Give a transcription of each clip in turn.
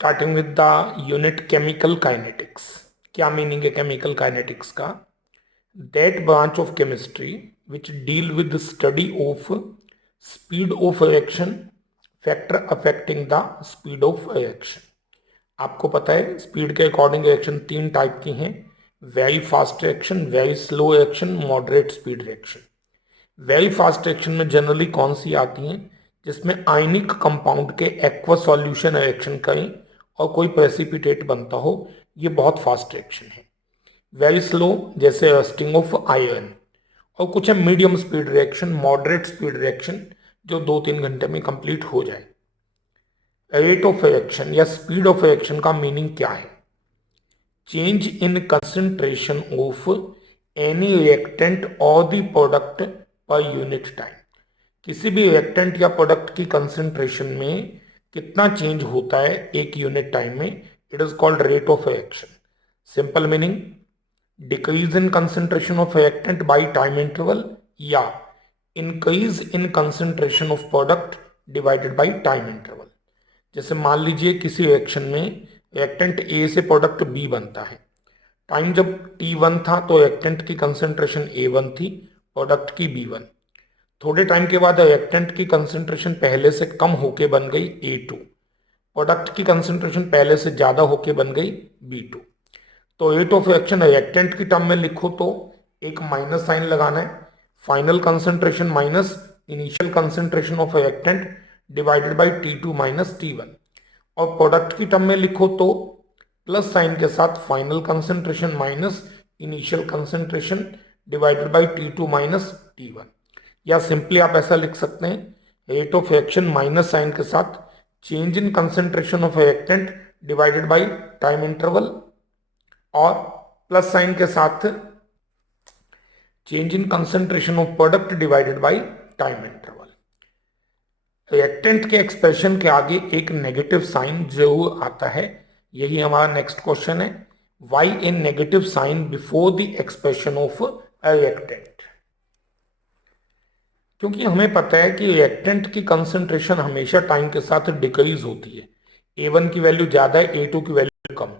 Starting with the unit chemical kinetics. क्या meaning है chemical kinetics का? That branch of chemistry which deal with study of speed of reaction factor affecting the speed of reaction. आपको पता है speed के according reaction तीन type की हैं: very fast reaction, very slow reaction, moderate speed reaction. Very fast reaction में generally कौन सी आती हैं? जिसमें आयनिक कंपाउंड के एक्वा सॉल्यूशन रिएक्शन करें और कोई प्रेसिपिटेट बनता हो, ये बहुत फास्ट रिएक्शन है। वेरी स्लो जैसे रस्टिंग ऑफ आयरन, और कुछ है medium speed reaction, moderate speed reaction जो 2-3 घंटे में कंप्लीट हो जाए। रेट ऑफ रिएक्शन या स्पीड ऑफ रिएक्शन का मीनिंग क्या है? Change in concentration of any reactant और the product per unit time. किसी भी रिएक्टेंट या प्रोडक्ट की कंसंट्रेशन में कितना चेंज होता है एक यूनिट टाइम में, it is called rate of reaction. Simple meaning, decrease in concentration of reactant by time interval या increase in concentration of product divided by time interval. जैसे मान लीजिए किसी रिएक्शन में रिएक्टेंट ए से प्रोडक्ट बी बनता है। टाइम जब T1 था तो रिएक्टेंट की कंसंट्रेशन A1 थी, प्रोडक्ट की B1। थोड़े टाइम के बाद रिएक्टेंट की कंसंट्रेशन पहले से कम होके बन गई A2, प्रोडक्ट की कंसंट्रेशन पहले से ज्यादा होके बन गई B2। तो रेट ऑफ रिएक्शन रिएक्टेंट की टर्म में लिखो तो एक माइनस साइन लगाना है, final concentration minus initial concentration of reactant divided by T2 minus T1। और प्रोडक्ट की टर्म में लिखो तो प्लस साइन के साथ final concentration minus initial concentration divided by T2 minus T1। या सिंपली आप ऐसा लिख सकते हैं, rate of reaction minus sign के साथ change in concentration of reactant divided by time interval, और प्लस साइन के साथ change in concentration of product divided by time interval. Reactant के एक्सप्रेशन के आगे एक नेगेटिव साइन जरूर आता है, यही हमारा नेक्स्ट क्वेश्चन है। Why a negative sign before the expression of a reactant? क्योंकि हमें पता है कि रिएक्टेंट की कंसंट्रेशन हमेशा टाइम के साथ डिक्रीज होती है। A1 की वैल्यू ज्यादा है, A2 की वैल्यू कम।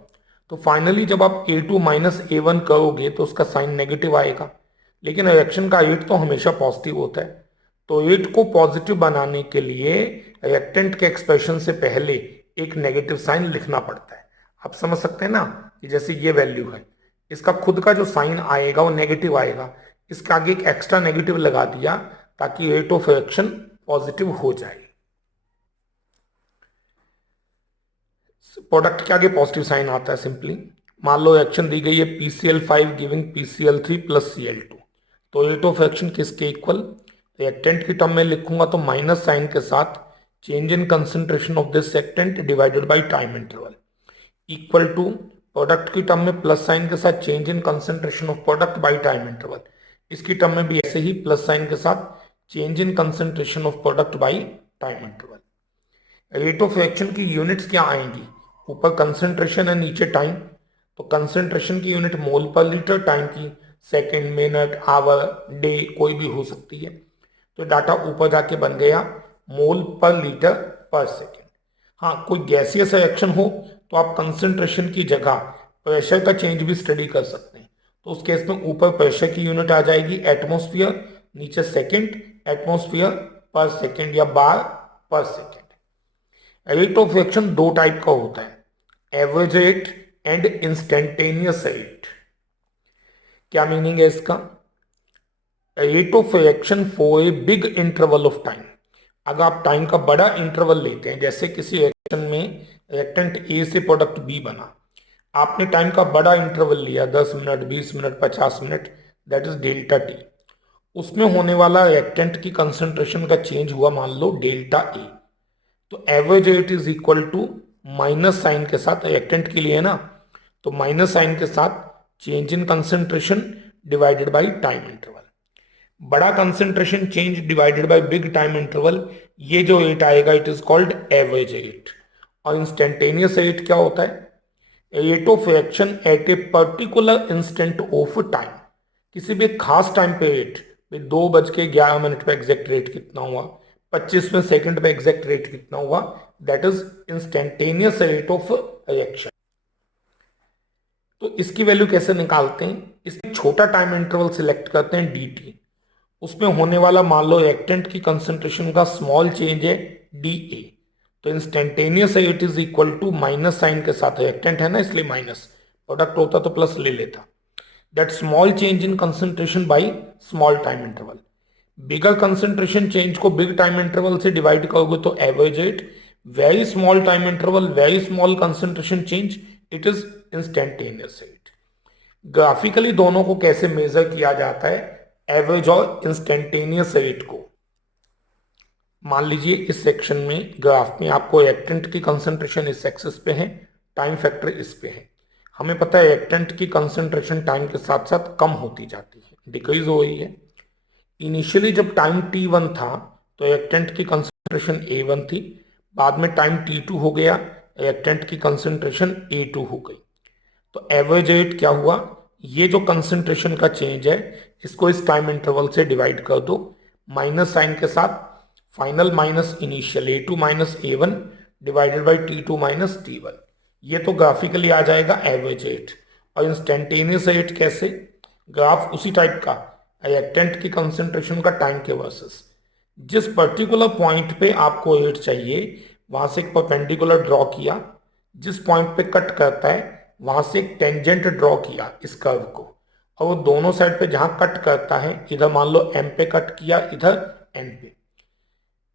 तो फाइनली जब आप A2 माइनस A1 करोगे तो उसका साइन नेगेटिव आएगा, लेकिन रिएक्शन का रेट तो हमेशा पॉजिटिव होता है। तो रेट को पॉजिटिव बनाने के लिए रिएक्टेंट के एक्सप्रेशन से पहले एक नेगेटिव साइन लिखना पड़ता है। आप समझ सकते हैं ना कि जैसे ये वैल्यू है, इसका खुद का जो साइन आएगा वो नेगेटिव आएगा, इसके आगे एक एक्स्ट्रा नेगेटिव लगा दिया ताकि रेट ऑफ रिएक्शन पॉजिटिव हो जाए। प्रोडक्ट के आगे पॉजिटिव साइन आता है। सिंपली मान लो रिएक्शन दी गई है PCl5 giving PCl3 plus Cl2, तो रेट ऑफ रिएक्शन किसके इक्वल? रिएक्टेंट की टर्म में लिखूंगा तो माइनस साइन के साथ change in concentration of this reactant divided by time interval equal to product की टर्म में प्लस साइन के साथ change in concentration of product by time interval, इसकी टर्म में भी ऐसे ही प्लस साइन के साथ change in concentration of product by time interval. Rate of reaction की यूनिट्स क्या आएंगी? ऊपर कंसंट्रेशन है, नीचे टाइम। तो कंसंट्रेशन की unit mole per litre, time की सेकेंड, मिनट, आवर, डे कोई भी हो सकती है। तो डाटा ऊपर जाके बन गया मोल पर लीटर पर सेकेंड। हाँ, कोई गैसियस रिएक्शन हो तो आप कंसंट्रेशन की जगह प्रेशर का चेंज भी स्टडी कर सकते हैं। तो उस केस में ऊपर प्रेशर की यूनिट आ जाएगी एटमॉस्फेयर, नीचे सेकेंड, एटमॉस्फेयर पर सेकेंड या बार पर सेकेंड। रेट ऑफ रिएक्शन दो टाइप का होता है, average rate and instantaneous rate. क्या मीनिंग है इसका? Rate of reaction for a big interval of time. अगर आप टाइम का बड़ा इंटरवल लेते हैं, जैसे किसी रिएक्शन में रिएक्टेंट ए से प्रोडक्ट बी बना, आपने टाइम का बड़ा इंटरवल लिया 10 minute, 20 minute, 50 minute, that is delta T. उसमें होने वाला रिएक्टेंट की कंसंट्रेशन का चेंज हुआ मान लो डेल्टा ए। तो average rate is equal to minus sign के साथ, रिएक्टेंट के लिए है ना, तो माइनस साइन के साथ change in concentration divided by time interval. बड़ा concentration change divided by big time interval, ये जो रेट आएगा it is called average rate. और इंस्टेंटेनियस रेट क्या होता है? Rate of reaction at a particular instant of time. किसी भी खास टाइम पे रेट, 2:11 पे एग्जैक्ट रेट कितना हुआ, 25वें सेकंड में एग्जैक्ट रेट कितना हुआ, that is instantaneous rate of reaction. तो इसकी वैल्यू कैसे निकालते हैं, इसमें छोटा टाइम इंटरवल सिलेक्ट करते हैं dt, उसमें होने वाला मान लो रिएक्टेंट की कंसंट्रेशन का स्मॉल चेंज है dA, तो instantaneous rate is equal to minus sign के साथ, रिएक्टेंट है ना इसलिए माइनस, प्रोडक्ट होता तो प्लस ले लेता, that small change in concentration by small time interval. Bigger concentration change को बिग टाइम इंटरवल से डिवाइड करोगे तो average rate, very small time interval very small concentration change, it is instantaneous rate. Graphically दोनों को कैसे major किया जाता है, एवरेज और इंस्टेंटेनियस रेट को। मान लीजिए इस सेक्शन में ग्राफ में आपको रिएक्टेंट की कंसंट्रेशन इस एक्सिस पे है, टाइम फैक्टर इस पे है। हमें पता है रिएक्टेंट की कंसंट्रेशन टाइम के साथ साथ कम होती जाती है, डिक्रीज हो रही है। इनिशियली जब टाइम t1 था तो रिएक्टेंट की कंसंट्रेशन a1 थी, बाद में टाइम t2 हो गया, रिएक्टेंट की कंसंट्रेशन a2 हो गई। तो एवरेज रेट क्या हुआ, ये जो कंसंट्रेशन का चेंज है इसको इस टाइम इंटरवल से डिवाइड कर दो, माइनस साइन के साथ, final minus initial a2 minus a1 divided by t2 minus t1, ये तो ग्राफिकली आ जाएगा एवरेज रेट। और इंस्टेंटेनियस रेट कैसे, ग्राफ उसी टाइप का, रिएक्टेंट की कंसंट्रेशन का टाइम के वर्सेस, जिस पर्टिकुलर पॉइंट पे आपको रेट चाहिए वहां से एक परपेंडिकुलर ड्रॉ किया, जिस पॉइंट पे कट करता है वहां से एक टेंजेंट ड्रॉ किया इस कर्व को, और वो दोनों साइड पे जहां कट करता है, इधर मान लो m पे कट किया, इधर n पे,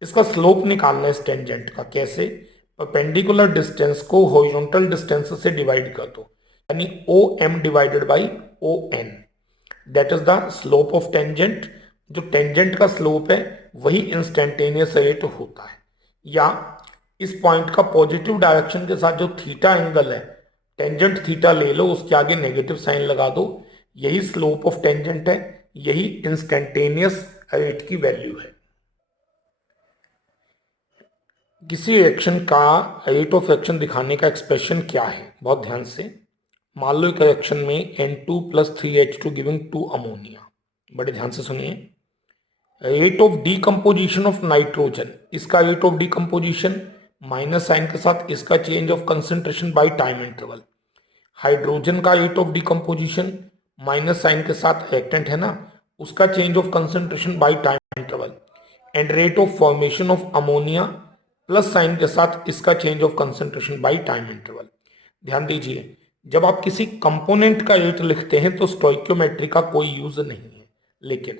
इसका स्लोप निकालना है इस टेंजेंट का। कैसे, परपेंडिकुलर डिस्टेंस को हॉरिजॉन्टल डिस्टेंस से डिवाइड कर दो, यानी OM divided by ON, that is the slope of tangent. जो टेंजेंट का स्लोप है वही इंस्टेंटेनियस रेट होता है। या इस पॉइंट का पॉजिटिव डायरेक्शन के साथ जो थीटा एंगल है, टेंजेंट थीटा ले लो, उसके आगे नेगेटिव साइन लगा दो, यही स्लोप ऑफ टेंजेंट है, यही इंस्टेंटेनियस रेट की वैल्यू है। किसी रिएक्शन का रेट ऑफ रिएक्शन दिखाने का एक्सप्रेशन क्या है, बहुत ध्यान से। मान लो एक रिएक्शन में N2 plus 3H2 giving 2 ammonia, बड़े ध्यान से सुनिए। Rate of decomposition of nitrogen, इसका rate of decomposition minus sign के साथ, इसका change of concentration by time interval. Hydrogen का rate of decomposition minus sign के साथ, रिएक्टेंट है ना, उसका change of concentration by time interval. And rate of formation of ammonia plus sign के साथ, इसका change of concentration by time interval. ध्यान दीजिए, जब आप किसी कंपोनेंट का रेट लिखते हैं तो स्टोइकियोमेट्री का कोई यूज नहीं है, लेकिन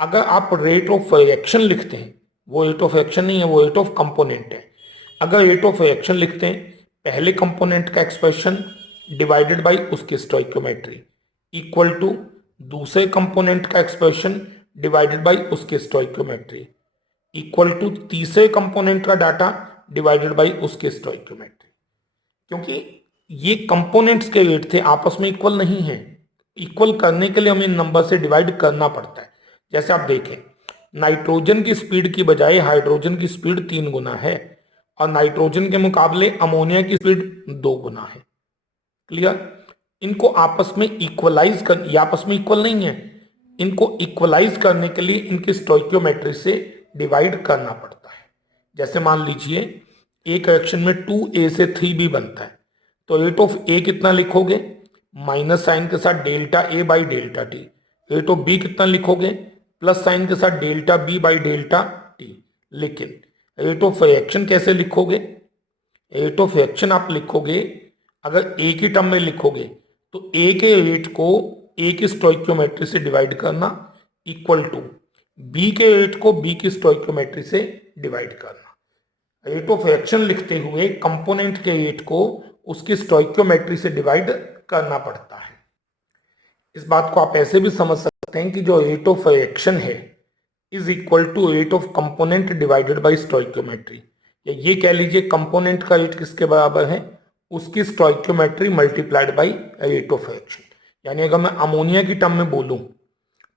अगर आप रेट ऑफ रिएक्शन लिखते हैं, वो रेट ऑफ रिएक्शन नहीं है, वो रेट ऑफ कंपोनेंट है। अगर रेट ऑफ रिएक्शन लिखते हैं, पहले कंपोनेंट का एक्सप्रेशन डिवाइडेड बाय उसकी स्टोइकियोमेट्री इक्वल टू दूसरे कंपोनेंट का एक्सप्रेशन डिवाइडेड बाय उसके स्टोइकियोमेट्री इक्वल टू तीसरे कंपोनेंट का डाटा डिवाइडेड बाय उसके स्टोइकियोमेट्री। क्योंकि ये कंपोनेंट्स के रेट थे, आपस में इक्वल नहीं है। इक्वल करने के लिए हमें नंबर से डिवाइड करना पड़ता है। जैसे आप देखें, नाइट्रोजन की स्पीड की बजाय हाइड्रोजन की स्पीड 3 गुना है, और नाइट्रोजन के मुकाबले अमोनिया की स्पीड 2 गुना है। क्लियर, इनको आपस में इक्वलाइज कर, ये आपस में इक्वल नहीं है, इनको इक्वलाइज करने के लिए इनकी स्टोइकियोमेट्री से डिवाइड करना पड़ता है। जैसे मान लीजिए एक रिएक्शन में 2A से 3B बनता है, तो रेट ऑफ A कितना लिखोगे, माइनस साइन के साथ delta A by delta T. Rate of B कितना लिखोगे, प्लस साइन के साथ delta B by delta T. लेकिन रेट ऑफ रिएक्शन कैसे लिखोगे, रेट ऑफ रिएक्शन आप लिखोगे, अगर A की टर्म में लिखोगे तो A के रेट को A की स्टोइकियोमेट्री से डिवाइड करना इक्वल टू B के रेट को B की स्टोइकियोमेट्री से डिवाइड करना। रेट ऑफ रिएक्शन लिखते हुए कंपोनेंट के रेट को उसकी स्टोइकियोमेट्री से डिवाइड करना पड़ता है। इस बात को आप ऐसे भी समझ सकते हैं कि जो रेट ऑफ रिएक्शन है is equal to rate of component divided by stoichiometry, या ये कह लीजिए कंपोनेंट का रेट किसके बराबर है, उसकी stoichiometry multiplied by rate of reaction. यानी अगर मैं अमोनिया की टर्म में बोलूं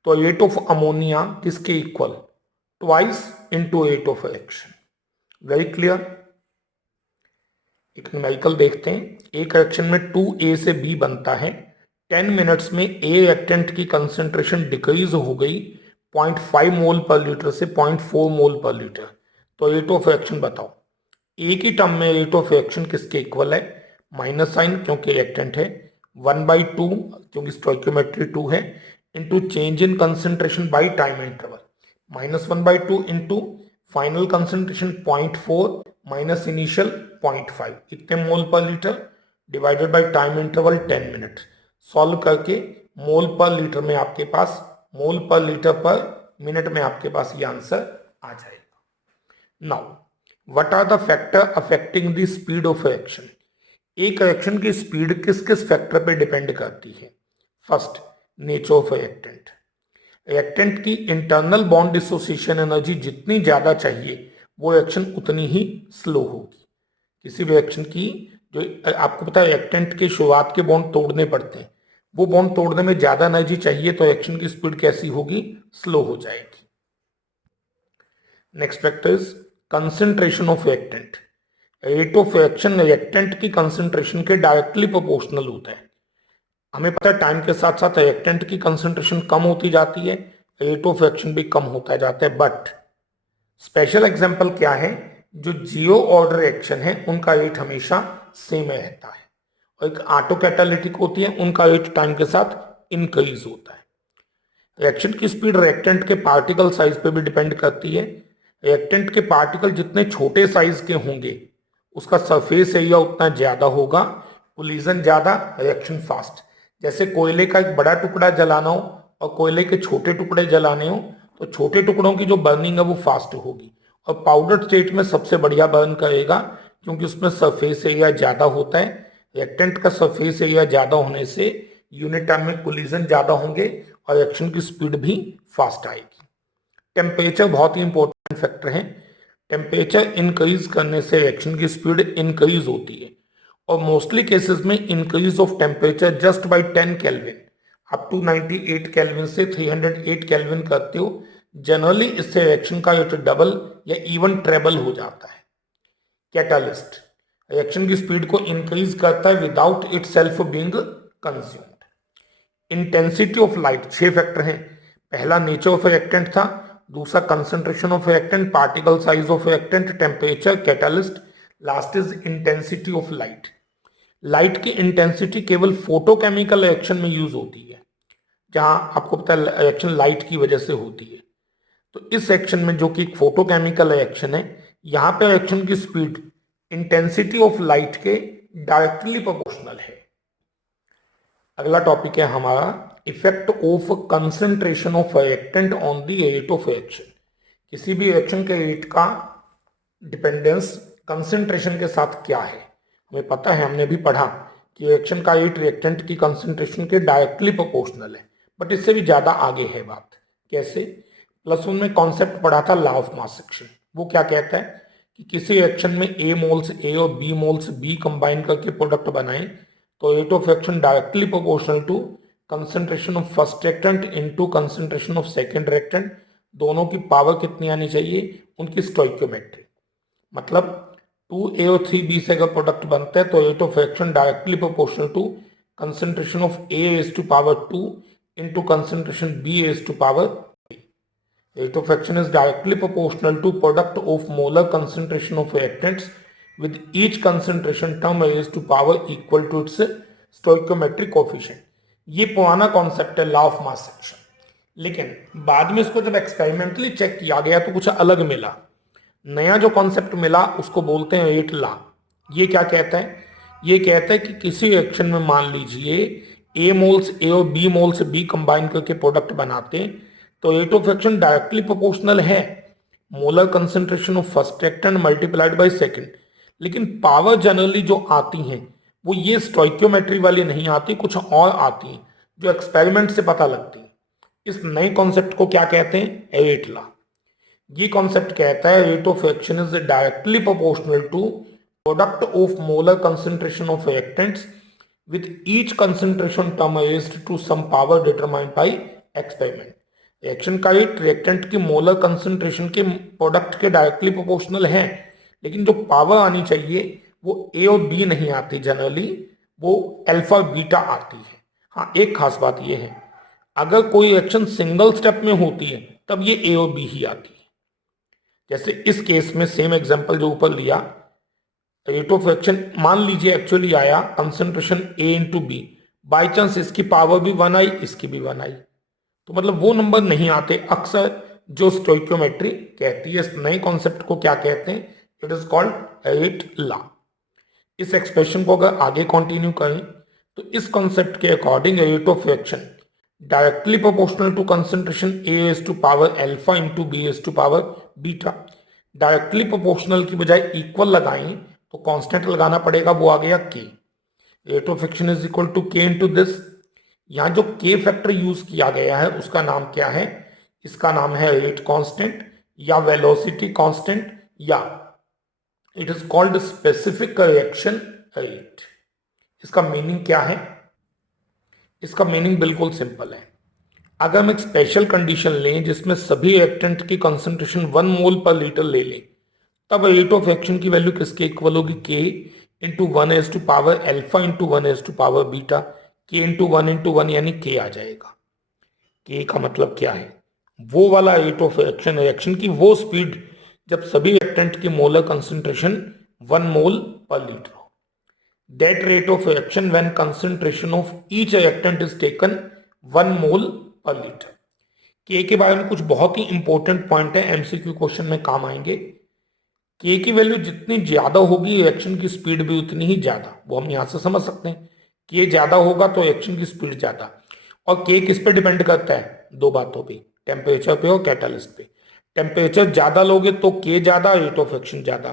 तो रेट ऑफ अमोनिया किसके equal, twice into rate of reaction. Very clear. एक न्यूमेरिकल देखते हैं। एक रिएक्शन में 2A से B बनता है, 10 मिनट्स में A रिएक्टेंट की कंसंट्रेशन डिक्रीज हो गई 0.5 मोल पर लीटर से 0.4 मोल पर लीटर। तो रेट ऑफ रिएक्शन बताओ। एक ही टर्म में रेट ऑफ रिएक्शन किसके इक्वल है? माइनस साइन क्योंकि रिएक्टेंट है, 1/2 क्योंकि स्टोइकियोमेट्री 2 है, into change in concentration by time interval, -1/2 into final concentration 0.4 minus initial 0.5, इतने मोल per litre divided by time interval 10 minute. Solve करके मोल पर लीटर में आपके पास, मोल पर लीटर पर मिनट में आपके पास ये आंसर आ जाएगा। Now what are the factor affecting the speed of reaction? एक रिएक्शन की स्पीड किस किस फैक्टर पे डिपेंड करती है? First, nature of reactant. Reactant की इंटरनल बॉन्ड डिसोसिएशन एनर्जी जितनी ज्यादा चाहिए वो रिएक्शन उतनी ही स्लो होगी। किसी भी रिएक्शन की, जो आपको पता है रिएक्टेंट के शुरुआत के बॉन्ड तोड़ने पड़ते हैं, वो बॉन्ड तोड़ने में ज्यादा एनर्जी चाहिए तो रिएक्शन की स्पीड कैसी होगी? स्लो हो जाएगी। Next factor is concentration of reactant. Rate of reaction reactant की कंसेंट्रेशन के डायरेक्टली प्रोपोर्शनल होता है। हमें पता है टाइम के साथ साथ रिएक्टेंट की कंसेंट्रेशन कम होती जाती है, रेट ऑफ रिएक्शन भी कम होता जाता है, बट स्पेशल एग्जांपल क्या है? जो जीरो ऑर्डर रिएक्शन है उनका रेट हमेशा सेम रहता है, और एक ऑटो कैटालिटिक होती है उनका रेट टाइम के साथ इंक्रीज होता है। रिएक्शन की स्पीड रिएक्टेंट के पार्टिकल साइज पे भी डिपेंड करती है। रिएक्टेंट के पार्टिकल जितने छोटे साइज के होंगे उसका सरफेस एरिया उतना ज्यादा होगा, कोलिजन ज्यादा, रिएक्शन फास्ट। जैसे कोयले का एक बड़ा टुकड़ा जलाना हो और कोयले के छोटे टुकड़े जलाने हो तो छोटे टुकड़ों की जो बर्निंग है वो फास्ट होगी, और पाउडर स्टेट में सबसे बढ़िया बर्न करेगा क्योंकि उसमें सरफेस एरिया ज्यादा होता है। रिएक्टेंट का सरफेस एरिया ज्यादा होने से यूनिट टाइम में कोलिजन ज्यादा होंगे और रिएक्शन की स्पीड भी फास्ट आएगी। टेम्परेचर बहुत ही इंपॉर्टेंट फैक्टर है। टेम्परेचर इंक्रीज करने से रिएक्शन की स्पीड इंक्रीज होती है, और मोस्टली केसेस में increase of temperature just by 10 kelvin up to 98 kelvin से 308 केल्विन करते हो, जनरली इससे रिएक्शन का रेट डबल या इवन ट्रेबल हो जाता है। कैटालिस्ट रिएक्शन की स्पीड को इंक्रीज करता है without itself being consumed. Intensity of light, 6 factor हैं। पहला नेचर ऑफ रिएक्टेंट था, दूसरा concentration of reactant, particle size of reactant, temperature, catalyst, last is intensity of light. Light की intensity केवल फोटोकेमिकल रिएक्शन में use होती है, जहां आपको पता है रिएक्शन लाइट की वजह से होती है। तो इस सेक्शन में जो कि एक फोटोकेमिकल रिएक्शन है, यहां पे रिएक्शन की स्पीड इंटेंसिटी ऑफ लाइट के डायरेक्टली प्रोपोर्शनल है। अगला टॉपिक है हमारा effect of concentration of reactant on the rate of reaction. किसी भी रिएक्शन के रेट का डिपेंडेंस कंसेंट्रेशन के साथ क्या है? हमें पता है, हमने भी पढ़ा कि रिएक्शन का रेट रिएक्टेंट की कंसेंट्रेशन के डायरेक्टली प्रोपोर्शनल है, बट इससे भी ज्यादा आगे है बात। कैसे? +1 में कॉन्सेप्ट पढ़ा था लॉ ऑफ मास एक्शन। वो क्या कहता है कि किसी रिएक्शन में ए मोल्स ए और बी मोल्स बी कंबाइन करके प्रोडक्ट बनाए तो rate of reaction directly proportional to concentration of first reactant into concentration of second reactant. दोनों की पावर कितनी आनी चाहिए? उनकी स्टोइकियोमेट्री। मतलब 2A और 3B से अगर प्रोडक्ट बनता है तो rate of reaction directly proportional to concentration of A raised to power 2 into concentration B raised to power 3. Rate of reaction is directly proportional to product of molar concentration of reactants with each concentration term raised to power equal to its stoichiometric coefficient. ये पुराना concept है law of mass action, लेकिन बाद में इसको जब experimentally check किया गया तो कुछ अलग मिला। नया जो कॉन्सेप्ट मिला उसको बोलते हैं रेट लॉ। ये क्या कहता है? ये कहता है कि किसी रिएक्शन में मान लीजिए ए मोल्स ए और बी मोल्स बी कंबाइन करके प्रोडक्ट बनाते हैं तो rate of reaction directly proportional है molar concentration of first reactant multiplied by second, लेकिन पावर जनरली जो आती हैं वो ये स्टोइकियोमेट्री वाली नहीं आती, कुछ और आती हैं जो एक्सपेरिमेंट से पता लगती है। इस नए कॉन्सेप्ट को क्या कहते हैं? Rate law. ये कॉन्सेप्ट कहता है rate of reaction is directly proportional to product of molar concentration of reactants with each concentration term raised to some power determined by experiment. Reaction का रेट रिएक्टेंट की molar concentration के product के directly proportional है, लेकिन जो power आनी चाहिए वो ए और बी नहीं आती, जनरली वो अल्फा बीटा आती है। हाँ, एक खास बात ये है, अगर कोई रिएक्शन सिंगल स्टेप में होती है तब ये ए और बी ही आती है। जैसे इस केस में सेम एग्जांपल जो ऊपर लिया, रेट ऑफ रिएक्शन मान लीजिए एक्चुअली आया concentration A into B, by chance इसकी पावर भी 1 आई, इसकी भी 1 आई, तो मतलब वो नंबर नहीं आते अक्सर जो स्टोइकियोमेट्री कहती है। इस नए कॉन्सेप्ट को क्या कहते हैं? It is called rate law. इस एक्सप्रेशन को अगर आगे कंटिन्यू करें तो इस कॉन्सेप्ट के according rate of reaction directly proportional to concentration A is to power alpha into B is to power beta. Directly proportional की बजाय इक्वल लगाएं तो कांस्टेंट लगाना पड़ेगा, वो आ गया K। Rate of reaction is equal to K into this. यहाँ जो K फैक्टर यूज किया गया है उसका नाम क्या है? इसका नाम है रेट कांस्टेंट या वेलोसिटी कांस्टेंट या it is called specific reaction rate. इसका मीनिंग क्या है? इसका मीनिंग बिल्कुल सिंपल है। अगर हम एक स्पेशल कंडीशन लें जिसमें सभी रिएक्टेंट की कंसंट्रेशन 1 मोल पर लीटर ले लें, तब रेट ऑफ रिएक्शन की वैल्यू किसके इक्वल होगी? K into 1 raise to power alpha into 1 raise to power beta. K into 1 यानी K आ जाएगा। K का मतलब क्या है? वो वाला रेट ऑफ रिएक्शन, रिएक्शन की वो स्पीड जब सभी रिएक्टेंट की मोलर कंसंट्रेशन 1 मोल पर लीटर हो। That rate of reaction when concentration of each reactant is taken 1 mole per litre. K के बारे में कुछ बहुत ही इंपॉर्टेंट पॉइंट है, एमसीक्यू क्वेश्चन में काम आएंगे। K की वैल्यू जितनी ज्यादा होगी रिएक्शन की स्पीड भी उतनी ही ज्यादा, वो हम यहां से समझ सकते हैं। K ज्यादा होगा तो रिएक्शन की स्पीड ज्यादा। और K किस पे डिपेंड करता है? दो बातों पे, टेम्परेचर पे और कैटालिस्ट पे। टेम्परेचर ज्यादा लोगे तो K ज्यादा, रेट ऑफ रिएक्शन ज्यादा।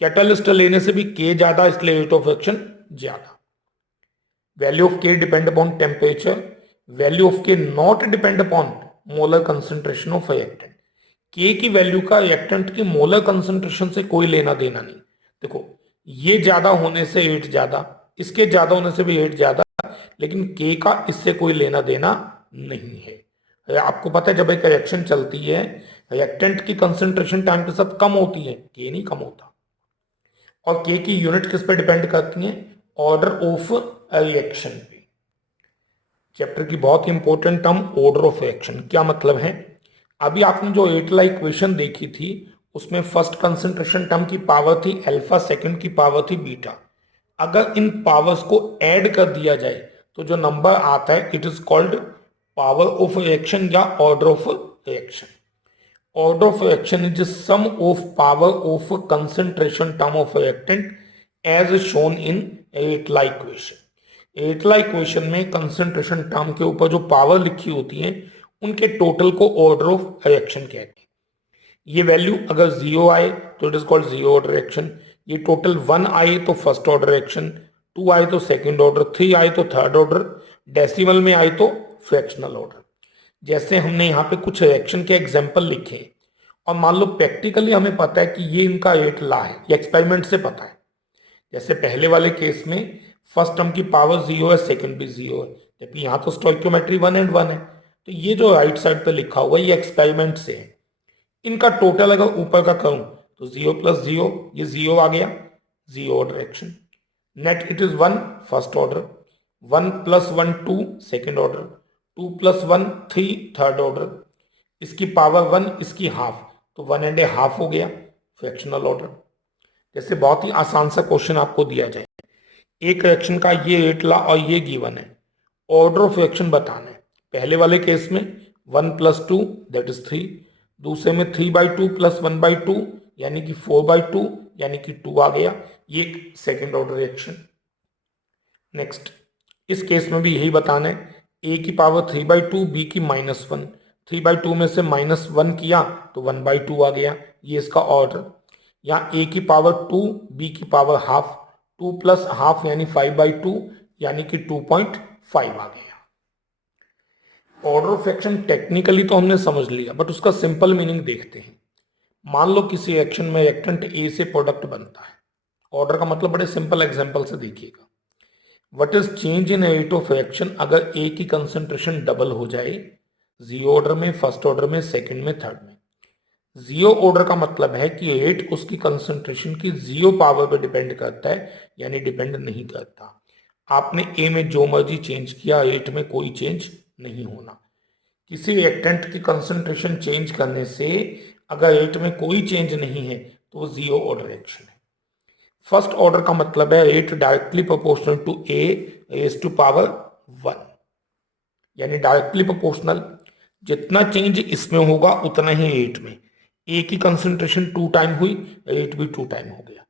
कैटालिस्ट लेने से भी K ज्यादा, इसलिए रेट ऑफ रिएक्शन ज्यादा। Value of K depend upon temperature, value of K not depend upon molar concentration of reactant. K की वैल्यू का रिएक्टेंट की मोलर कंसंट्रेशन से कोई लेना देना नहीं। देखो, ये ज्यादा होने से रेट ज्यादा, इसके ज्यादा होने से भी रेट ज्यादा, लेकिन K का इससे कोई लेना देना नहीं है। आपको पता है जब एक रिएक्शन चलती है, रिएक्टेंट की कंसंट्रेशन टाइम के साथ कम होती है, K नहीं कम होता। और K की यूनिट किस पे डिपेंड करती है? ऑर्डर ऑफ रिएक्शन पे। चैप्टर की बहुत ही important term order of reaction, क्या मतलब है? अभी आपने जो एटला इक्वेशन देखी थी उसमें फर्स्ट कंसंट्रेशन टर्म की पावर थी अल्फा, सेकंड की पावर थी बीटा। अगर इन पावर्स को ऐड कर दिया जाए तो जो नंबर आता है it is called power of reaction या order of reaction. Order of reaction is sum of power of concentration term of reactant as shown in एटला इक्वेशन। एटला इक्वेशन में कंसंट्रेशन टर्म के ऊपर जो पावर लिखी होती है उनके टोटल को ऑर्डर ऑफ रिएक्शन कहते हैं। ये वैल्यू अगर 0 आए तो it is called zero order reaction, ये टोटल 1 आए तो फर्स्ट ऑर्डर रिएक्शन, 2 आए तो सेकंड ऑर्डर, 3 आए तो थर्ड ऑर्डर, डेसिमल में आए तो फ्रैक्शनल ऑर्डर। जैसे हमने यहाँ पे कुछ रिएक्शन के एग्जाम्पल लिखे और मान लो प्रैक्टिकली हमें पता है कि ये इनका रेट ला है, ये एक्सपेरिमेंट से पता है। जैसे पहले वाले केस में फर्स्ट टर्म की पावर 0 है, सेकंड भी 0 है, जबकि यहाँ तो स्टोइकियोमेट्री 1 एंड 1 है। तो ये जो राइट साइड पे लिखा हुआ है ये एक्सपेरिमेंट से है। इनका टोटल अगर ऊपर का करूं तो 0 प्लस 0, ये 0 आ गया, 0 order reaction. Net it is 1 first order, 1 plus 1 2 second order, 2 plus 1 3 third order, इसकी पावर 1 इसकी हाफ, तो 1 एंड ए हाफ हो गया फ्रैक्शनल ऑर्डर। जैसे बहुत ही आसान सा क्वेश्चन आपको दिया जाए, एक रिएक्शन का ये रेट ला और ये गिवन है, ऑर्डर ऑफ रिएक्शन बताना है। पहले वाले केस में 1 प्लस 2 दैट इज 3, दूसरे में 3/2 प्लस 1/2 यानी कि 4/2 यानी कि 2 आ गया, ये सेकेंड ऑर्डर रिएक्शन। नेक्स्ट इस केस में भी यही बताना है, ए की पावर 3/2 बी की -1, 3/2 में से -1 किया तो 1/2 आ गया, ये इसका ऑर्डर। यहाँ ए की पावर 2 बी की पावर हाफ, 2 प्लस हाफ यानी 5/2 यानी कि 2.5 आ गया। ऑर्डर ऑफ रिएक्शन टेक्निकली तो हमने समझ लिया, बट उसका सिंपल मीनिंग देखते हैं। मान लो किसी रिएक्शन में रिएक्टेंट ए से प्रोडक्ट बनता है, ऑर्डर का मतलब बड़े सिंपल एग्जांपल से देखिएगा। What is change in rate of reaction अगर ए की कंसंट्रेशन डबल हो जाए, 0 ऑर्डर में, फर्स्ट ऑर्डर में, सेकंड में, थर्ड में। 0 ऑर्डर का मतलब है कि रेट उसकी कंसंट्रेशन की 0 पावर पे डिपेंड करता है, यानी डिपेंड नहीं करता। आपने ए में जो मर्जी चेंज किया, रेट में कोई चेंज नहीं होना। किसी रिएक्टेंट की कंसंट्रेशन चेंज करने से अगर एट में कोई चेंज नहीं है तो वो जीरो ऑर्डर रिएक्शन है। फर्स्ट ऑर्डर का मतलब है it directly proportional to A raise to power 1, यानी डायरेक्टली प्रोपोर्शनल, जितना चेंज इसमें होगा उतना ही एट में। ए की कंसंट्रेशन 2 टाइम हुई, एट भी 2 टाइम हो गया।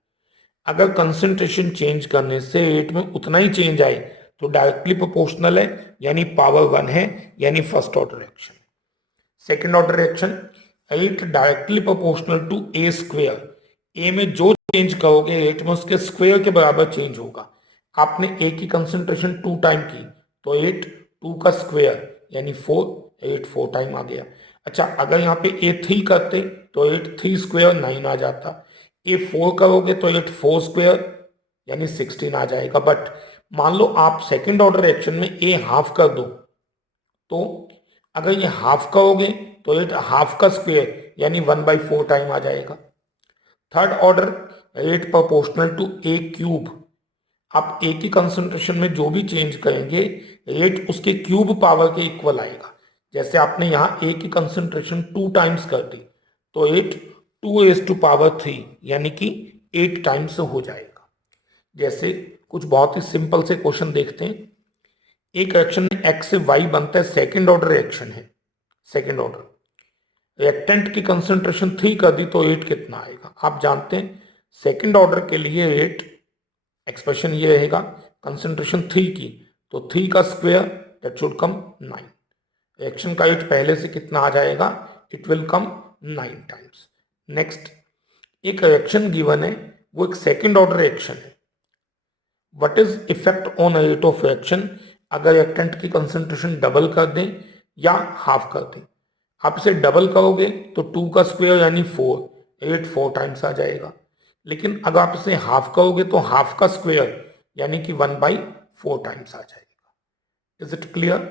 अगर कंसंट्रेशन चेंज करने से एट में उतना ही चेंज आए तो डायरेक्टली प्रोपोर्शनल है, यानी पावर 1 है, यानी first order reaction. Second order reaction, at directly proportional to A square, A में जो चेंज करोगे एट में उसके स्क्वेयर के बराबर चेंज होगा। आपने ए की कंसंट्रेशन 2 टाइम की तो एट 2 का स्क्वेयर यानी 4, एट 4 टाइम आ गया। अच्छा, अगर यहाँ पे ए 3 करते तो एट 3 स्क्वेयर 9 आ जाता। ए 4 करोगे तो एट 4 स्क्वेयर यानी 16 आ जाएगा। बट मान लो आप सेकेंड ऑर्डर रिएक्शन में ए हाफ कर दो, तो अगर ये हाफ करोगे तो एट हाफ का स्क्वेयर यानी 1/4 टाइम आ जाएगा। Third order, it proportional to A cube, आप ए की कंसंट्रेशन में जो भी चेंज करेंगे एट उसके क्यूब पावर के इक्वल आएगा। जैसे आपने यहाँ ए की कंसंट्रेशन 2 टाइम्स कर दी तो एट 2 raised to power 3 यानी कि 8 टाइम्स हो जाएगा। जैसे कुछ बहुत ही सिंपल से क्वेश्चन देखते हैं। एक रिएक्शन में एक्स से वाई बनता है, सेकेंड ऑर्डर रिएक्शन है। सेकेंड ऑर्डर रिएक्टेंट की कंसंट्रेशन 3 कर दी तो 8 कितना आएगा? आप जानते हैं सेकेंड ऑर्डर के लिए 8 एक्सप्रेशन ये रहेगा, कंसंट्रेशन 3 की तो 3 का square that should come 9। Reaction का रेट पहले से कितना आ जाएगा? It will come 9 times. Next, एक रिएक्शन गिवन है, वो एक सेकेंड ऑर्डर रिएक्शन है। What is effect on rate of reaction? अगर रिएक्टेंट की कंसंट्रेशन डबल कर दें या हाफ कर दें। आप इसे डबल करोगे तो 2 का स्क्वायर यानी 4, 8 4 टाइम्स आ जाएगा। लेकिन अगर आप इसे हाफ करोगे तो हाफ का स्क्वायर यानी कि 1/4 टाइम्स आ जाएगा। Is it clear?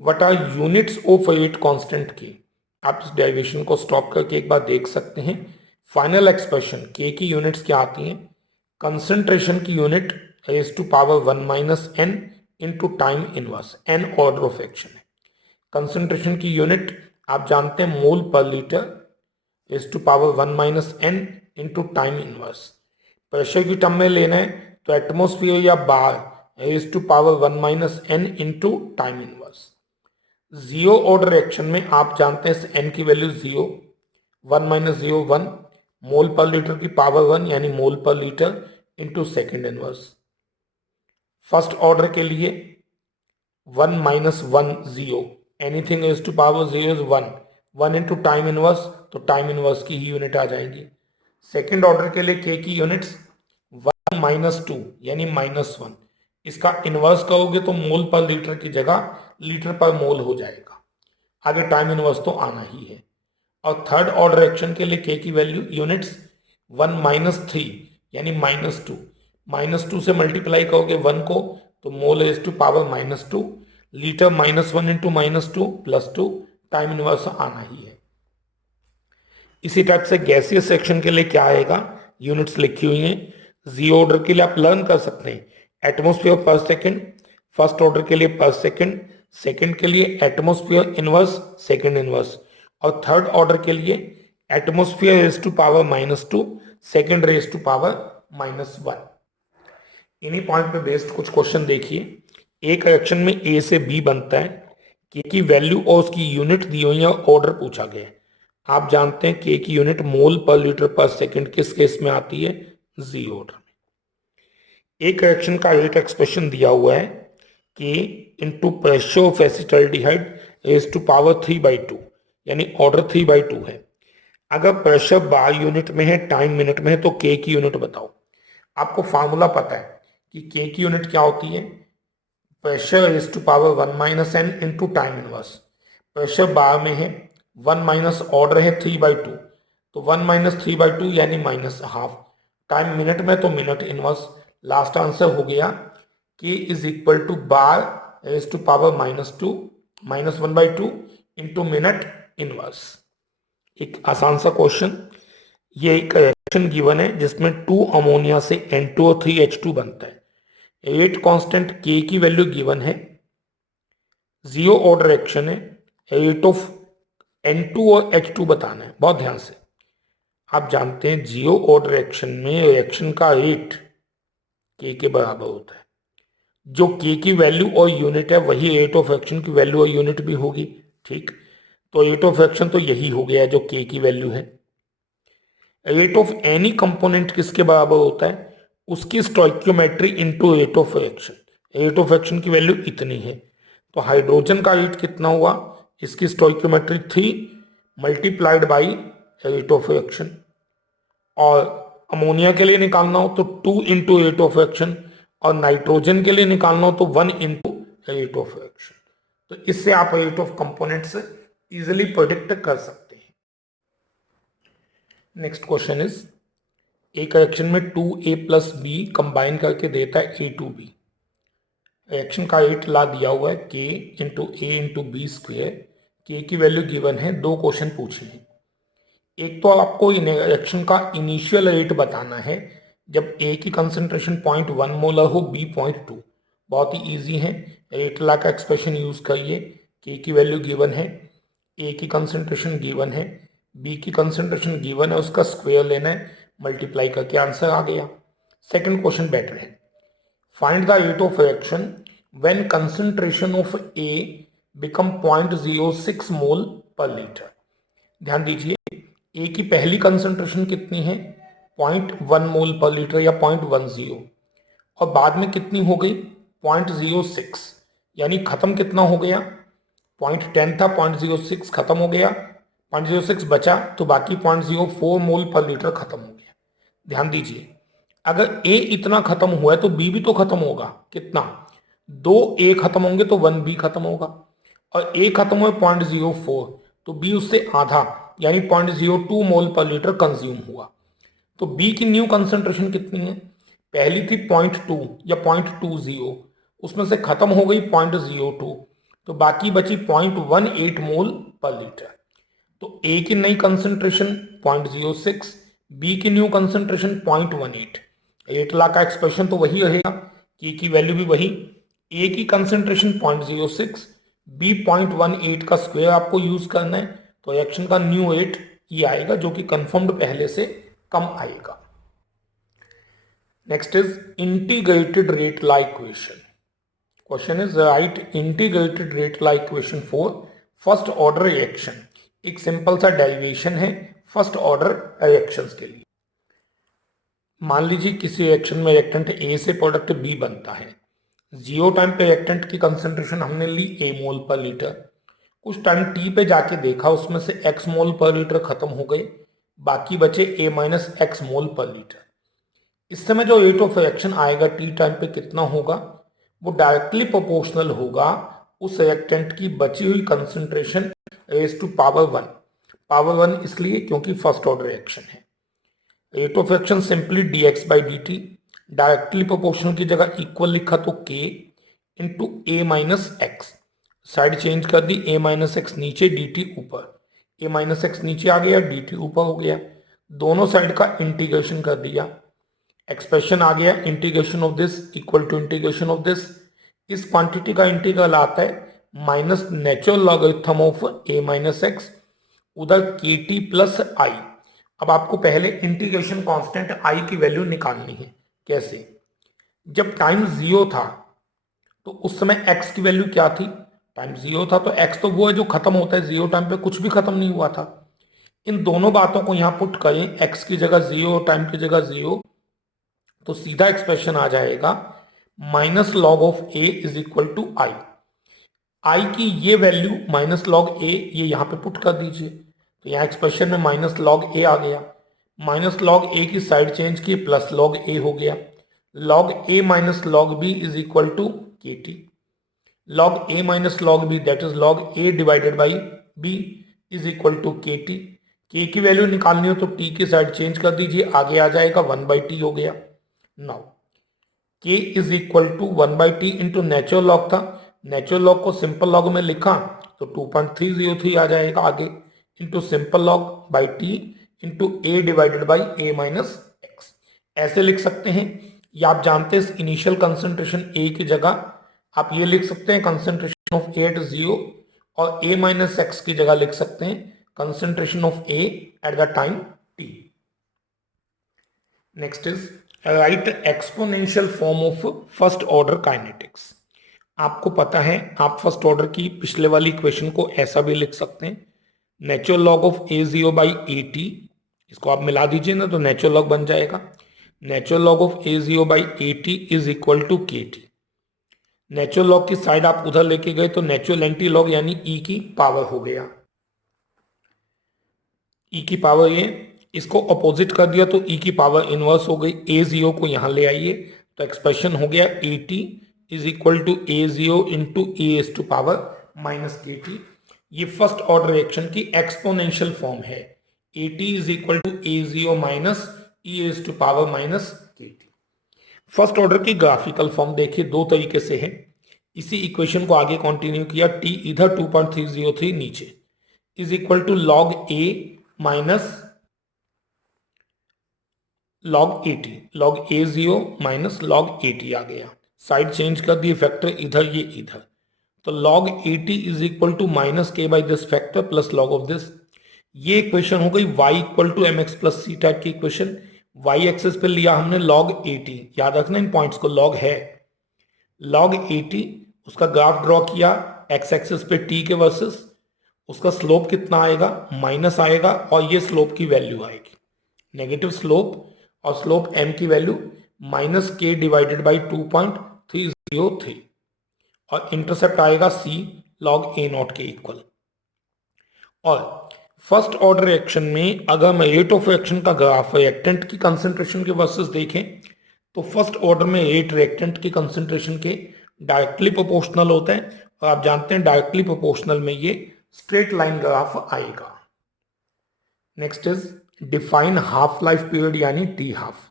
What are units of rate constant की? आप इस डेरिवेशन को स्टॉप करके एक बार देख सकते हैं। फाइनल एक्सप्रेशन के की यूनिट्स क्या आती हैं? कंसंट्रेशन की unit raise to power 1 minus N into time inverse, N order of action है। कंसंट्रेशन की यूनिट आप जानते हैं mole per litre raise to power 1 minus N into time inverse. Pressure की टर्म में लेना है तो एटमोस्फियर या bar raise to power 1 minus N into time inverse. Zero order reaction में आप जानते हैं एन की वैल्यू 0, 1 माइनस 0 1, मोल पर लीटर की पावर 1 यानी mole per litre into second inverse. First order के लिए 1 minus 1 0, anything is to power 0 is 1, 1 into time inverse तो टाइम इनवर्स की ही यूनिट आ जाएगी। सेकेंड ऑर्डर के लिए के की यूनिट्स 1 माइनस 2 यानी -1, इसका इनवर्स करोगे तो मोल पर लीटर की जगह लीटर पर मोल हो जाएगा। आगे टाइम इनवर्स तो आना ही है। और थर्ड ऑर्डर रिएक्शन के लिए के की वैल्यू यूनिट्स 1 माइनस 3 यानी -2, -2 से मल्टीप्लाई करोगे 1 को तो mole raise to power -2, litre -1 into -2 plus 2, time inverse आना ही है। इसी टाइप से गैसियस सेक्शन के लिए क्या आएगा? यूनिट्स लिखी हुई हैं। जीरो ऑर्डर के लिए आप लर्न कर सकते हैं, एटमोस्फियर पर सेकेंड। फर्स्ट ऑर्डर के लिए पर सेकेंड, सेकेंड के लिए एटमोस्फियर इनवर्स, सेकेंड इनवर्स। और थर्ड ऑर्डर के लिए atmosphere raise to power -2, second raise to power -1। इन्हीं पॉइंट पे बेस्ड कुछ क्वेश्चन देखिए। एक रिएक्शन में ए से बी बनता है, के की वैल्यू और उसकी यूनिट दी हुई है, ऑर्डर पूछा गया है। आप जानते हैं के की यूनिट मोल पर लीटर पर सेकंड किस केस में आती है? जीरो ऑर्डर में। एक रिएक्शन का रेट एक्सप्रेशन दिया हुआ है कि into pressure of acetaldehyde raise to power 3/2 यानी ऑर्डर 3/2 है। अगर प्रेशर बार यूनिट में है, टाइम मिनट में है, तो के की यूनिट बताओ। आपको फार्मूला पता है कि के की यूनिट क्या होती है? Pressure raise to power 1 minus N into time inverse. Pressure bar में है, 1 माइनस ऑर्डर है 3/2, तो 1 माइनस 3/2 यानी -1/2। टाइम मिनट में तो मिनट इनवर्स। लास्ट आंसर हो गया K is equal to bar raise to power -2 -1/2 into minute inverse. एक आसान सा क्वेश्चन। ये एक रिएक्शन गिवन है जिसमें 2 अमोनिया से N2 और 3H2 बनता है। रेट कांस्टेंट के की वैल्यू गिवन है, जीरो ऑर्डर रिएक्शन है, रेट ऑफ N2 और H2 बताना है, बहुत ध्यान से। आप जानते हैं जियो ऑर्डर रिएक्शन में रिएक्शन का रेट K के बराबर होता है। जो K की वैल्यू और यूनिट है वही रेट ऑफ रिएक्शन की वैल्यू और यूनिट भी होगी। ठीक, तो रेट ऑफ रिएक्शन तो यही हो गया जो K की वैल्यू है। रेट ऑफ एनी कंपोनेंट किसके बराबर होता है? उसकी stoichiometry into rate of reaction. Rate of reaction की वैल्यू इतनी है, तो हाइड्रोजन का रेट कितना हुआ? इसकी stoichiometry 3 multiplied by rate of reaction. और अमोनिया के लिए निकालना हो तो 2 इंटू रेट ऑफ रिएक्शन, और नाइट्रोजन के लिए निकालना हो तो 1 इंटू रेट ऑफ रिएक्शन। तो इससे आप rate of components easily predict कर सकते हैं। नेक्स्ट क्वेश्चन इज, एक रिएक्शन में 2A प्लस बी कंबाइन करके देता है A2B। रिएक्शन का रेट ला दिया हुआ है K into A into B square. K की वैल्यू गिवन है, दो क्वेश्चन पूछे हैं। एक तो आपको रिएक्शन का इनिशियल रेट बताना है जब A की कंसंट्रेशन 0.1 मोलर हो, B 0.2। बहुत ही इजी है, रेट ला का एक्सप्रेशन यूज करिए। K की वैल्यू गिवन है, A की कंसंट्रेशन गिवन है, B की कंसंट्रेशन गिवन है, उसका स्क्वायर लेना है, मल्टीप्लाई करके आंसर आ गया। सेकंड क्वेश्चन बेटर है, find the rate of reaction when concentration of A become 0.06 mole per litre. ध्यान दीजिए, ए की पहली कंसंट्रेशन कितनी है? 0.1 मोल पर लीटर या 0.10, और बाद में कितनी हो गई? 0.06, यानी खत्म कितना हो गया? 0.10 था, 0.06 खत्म हो गया, 0.06 बचा, तो बाकी 0.04 मोल पर लीटर खत्म हो गया। ध्यान दीजिए, अगर ए इतना खत्म हुआ है तो बी भी तो खत्म होगा। कितना? 2A खत्म होंगे तो 1B खत्म होगा, और ए खत्म हुआ 0.04, तो बी उससे आधा यानी 0.02 मोल पर लीटर कंज्यूम हुआ। तो बी की न्यू कंसंट्रेशन कितनी है? पहली थी 0.2 या 0.20, उसमें से खत्म हो गई 0.02, तो बाकी बची 0.18 मोल पर लीटर। तो ए की नई कंसंट्रेशन 0.06, बी की न्यू कंसंट्रेशन 0.18। रेट ला का एक्सप्रेशन तो वही रहेगा, की वैल्यू भी वही। ए की कंसंट्रेशन 0.06, बी 0.18 का स्क्वायर आपको यूज करना है, तो रिएक्शन का न्यू रेट ये आएगा जो कि कंफर्म्ड पहले से कम आएगा। Next is integrated rate law equation. Question is write integrated rate law equation for first order reaction. एक सिंपल सा डेरिवेशन है फर्स्ट ऑर्डर रिएक्शंस के लिए। मान लीजिए किसी रिएक्शन में रिएक्टेंट ए से प्रोडक्ट बी बनता है। 0 टाइम पे रिएक्टेंट की कंसंट्रेशन हमने ली A मोल पर लीटर। कुछ टाइम T पे जाके देखा, उसमें से X मोल पर लीटर खत्म हो गए, बाकी बचे A minus x mole per litre. इस समय जो रेट ऑफ रिएक्शन आएगा T टाइम पे कितना होगा? वो डायरेक्टली प्रोपोर्शनल होगा उस रिएक्टेंट की बची हुई concentration raise to power 1। Power 1 इसलिए क्योंकि फर्स्ट ऑर्डर रिएक्शन है। Rate of reaction simply dx by dt, directly proportional की जगह इक्वल लिखा तो k into A minus x, side change कर दी, a माइनस एक्स नीचे dt ऊपर, a माइनस एक्स नीचे आ गया, dt ऊपर हो गया, दोनों साइड का इंटीग्रेशन कर दिया, एक्सप्रेशन आ गया integration of this equal to integration of this. इस क्वांटिटी का इंटीग्रल आता है minus natural logarithm of a minus x, उधर के टी प्लस आई। अब आपको पहले इंटीग्रेशन कांस्टेंट आई की वैल्यू निकालनी है। कैसे? जब टाइम 0 था तो उस समय x की वैल्यू क्या थी? टाइम 0 था तो x तो वो है जो खत्म होता है, 0 टाइम पे कुछ भी खत्म नहीं हुआ था। इन दोनों बातों को यहां पुट करें, x की जगह 0 टाइम की जगह 0, तो सीधा एक्सप्रेशन आ जाएगा minus log of a is equal to I. I की ये वैल्यू माइनस लॉग a ये यहां पे पुट कर दीजिए, तो यहाँ एक्सप्रेशन में माइनस लॉग a आ गया, माइनस लॉग a की साइड चेंज की प्लस लॉग a हो गया, log a minus log b is equal to के t, log a minus log b that is log a divided by b is equal to के t. K की value निकालनी हो तो t की side change कर दीजिए, आगे आ जाएगा 1/t हो गया। Now k is equal to 1/t into natural log था, नेचुरल लॉग को सिंपल लॉग में लिखा तो 2.303 आ जाएगा आगे, into simple log by T into A divided by A minus x. ऐसे लिख सकते हैं, या आप जानते हैं इनिशियल कंसंट्रेशन ए की जगह आप ये लिख सकते हैं कंसंट्रेशन ऑफ ए एट 0 और a माइनस एक्स की जगह लिख सकते हैं concentration of a at the time t। Next is right exponential form of first order kinetics. आपको पता है आप फर्स्ट ऑर्डर की पिछले वाली इक्वेशन को ऐसा भी लिख सकते हैं, natural log of a0 by A T, इसको आप मिला दीजिए ना तो नेचुरल लॉग बन जाएगा। Natural log of a0 by A T is equal to के टी। नेचुरल लॉग की साइड आप उधर लेके गए तो नेचुरल एंटी लॉग यानी e की पावर हो गया, e की पावर ये, इसको अपोजिट कर दिया तो e की पावर इनवर्स हो गई। a0 को यहां ले आइए तो एक्सप्रेशन हो गया A T is equal to a0 into e raise to power minus के टी। ये फर्स्ट ऑर्डर रिएक्शन की एक्सपोनेंशियल फॉर्म है, A T is equal to a0 minus e raise to power minus के T. First order की graphical form देखिए दो तरीके से है। इसी इक्वेशन को आगे कंटिन्यू किया, t इधर 2.303 नीचे is equal to log a minus log a t, log a0 minus log a t आ गया, साइड चेंज कर दिए फैक्टर इधर ये इधर, तो log a T is equal to minus k by this factor plus log of this. ये equation हो गई y equal to m x plus c type की इक्वेशन। y एक्सेस पे लिया हमने लॉग ए टी, याद रखना इन पॉइंट्स को, लॉग है लॉग ए टी, उसका ग्राफ ड्रॉ किया x एक्सेस पे t के वर्सेस, उसका स्लोप कितना आएगा माइनस आएगा और ये स्लोप की वैल्यू आएगी नेगेटिव स्लोप, और स्लोप m की वैल्यू माइनस के डिवाइडेड बाई 2.303 और इंटरसेप्ट आएगा c लॉग ए नॉट के इक्वल। और फर्स्ट ऑर्डर रिएक्शन में अगर मैं रेट ऑफ रिएक्शन का ग्राफ रिएक्टेंट की कंसंट्रेशन के वर्सेस देखें तो फर्स्ट ऑर्डर में रेट रिएक्टेंट की कंसंट्रेशन के डायरेक्टली प्रोपोर्शनल होता है, और आप जानते हैं डायरेक्टली प्रोपोर्शनल में ये स्ट्रेट लाइन ग्राफ आएगा। Next is define half life period यानी t half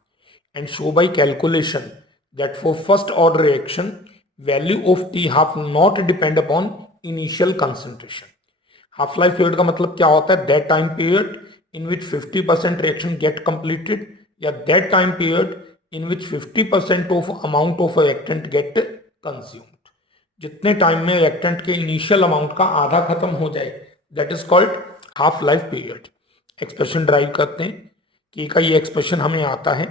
and show by calculation that for first order reaction value of T half not depend upon initial concentration. Half life period का मतलब क्या होता है, that time period in which 50% reaction get completed या that time period in which 50% of amount of reactant get consumed. जितने time में reactant के initial amount का आधा खत्म हो जाए that is called half life period. Expression drive करते हैं, के का ये एक्सप्रेशन हमें आता है,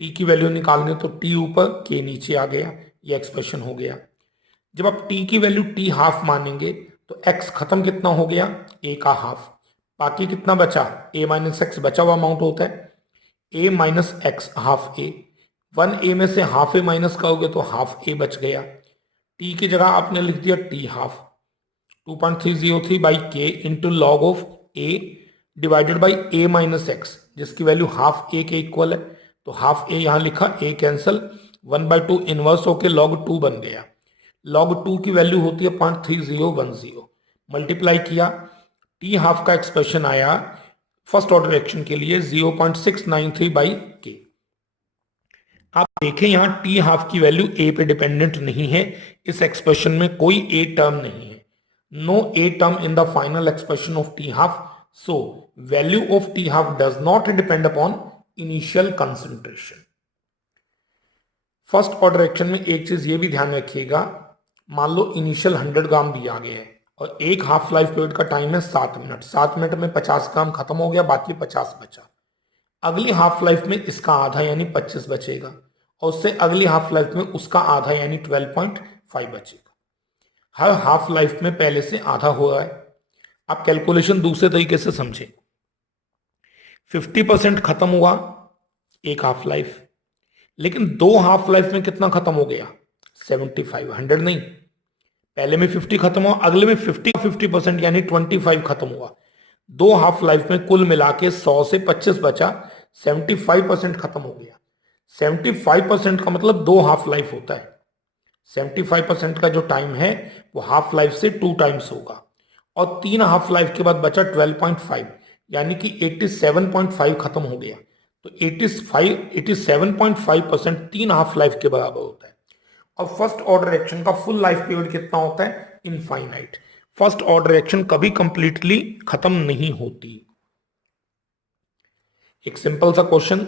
टी की वैल्यू निकालने तो टी ऊपर के नीचे आ गया, ये एक्सप्रेशन हो गया। जब आप टी की वैल्यू टी हाफ मानेंगे तो एक्स खत्म कितना हो गया ए का हाफ, बाकी कितना बचा ए माइनस एक्स बचा हुआ अमाउंट होता है, ए माइनस एक्स हाफ ए, 1 ए में से हाफ ए माइनस करोगे तो हाफ ए बच गया। टी की जगह आपने लिख दिया टी हाफ 2.303 बाई के into log of A divided by A minus x जिसकी वैल्यू हाफ ए के इक्वल है, तो हाफ ए यहां लिखा, ए कैंसल, 1/2 इनवर्स होके log 2 बन गया। log 2 की वैल्यू होती है 0.3010, मल्टीप्लाई किया, टी हाफ का एक्सप्रेशन आया फर्स्ट ऑर्डर रिएक्शन के लिए 0.693 बाई के। आप देखें यहां टी हाफ की वैल्यू ए पे डिपेंडेंट नहीं है, इस एक्सप्रेशन में कोई ए टर्म नहीं है, no A term in the final expression of T half, so value of T half does not depend upon initial concentration। First order reaction में एक चीज ये भी ध्यान रखिएगा, मान लो इनिशियल 100 ग्राम दिया गया है और एक हाफ लाइफ पीरियड का टाइम है 7 मिनट, 7 मिनट में 50 ग्राम खत्म हो गया, बाकी 50 बचा। अगली हाफ लाइफ में इसका आधा यानी 25 बचेगा और उससे अगली हाफ लाइफ में उसका आधा यानी 12.5 बचेगा। हर हाफ लाइफ में पहले से आधा हो रहा है। आप कैलकुलेशन दूसरे तरीके से समझें, 50% खत्म हुआ एक हाफ लाइफ, लेकिन दो हाफ लाइफ में कितना खत्म हो गया 75, 100 नहीं, पहले में 50 खत्म हुआ, अगले में 50% यानी 25 खत्म हुआ। दो हाफ लाइफ में कुल मिला के 100 से 25 बचा, 75% खत्म हो गया। 75% का मतलब दो हाफ लाइफ होता है, 75% का जो टाइम है वो हाफ लाइफ से 2 टाइम्स होगा, और 3 हाफ लाइफ के बाद बचा 12.5 यानी कि 87.5 खत्म हो गया। तो 87.5% 3 हाफ लाइफ के बराबर होता है। और फर्स्ट ऑर्डर रिएक्शन का फुल लाइफ पीरियड कितना होता है, इनफाइनाइट। फर्स्ट ऑर्डर रिएक्शन कभी कंप्लीटली खत्म नहीं होती। एक सिंपल सा question,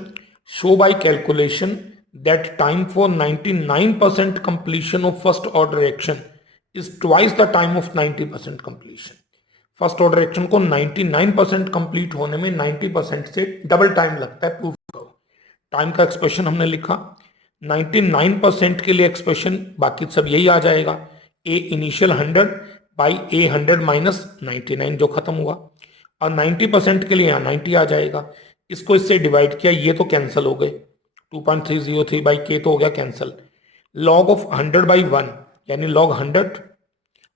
show by calculation that time for 99% completion of first order reaction is twice the time of 90% completion. First order reaction को 99% कंप्लीट होने में 90% से डबल टाइम लगता है, प्रूव करो। टाइम का एक्सप्रेशन हमने लिखा, 99% के लिए एक्सप्रेशन बाकी सब यही आ जाएगा, ए इनिशियल 100 बाई ए 100 माइनस 99 जो खत्म हुआ, और 90% के लिए यहाँ 90 आ जाएगा। इसको इससे डिवाइड किया, ये तो कैंसिल हो गए, 2.303 बाई के तो हो गया कैंसिल। लॉग ऑफ 100 बाई 1 यानी लॉग 100,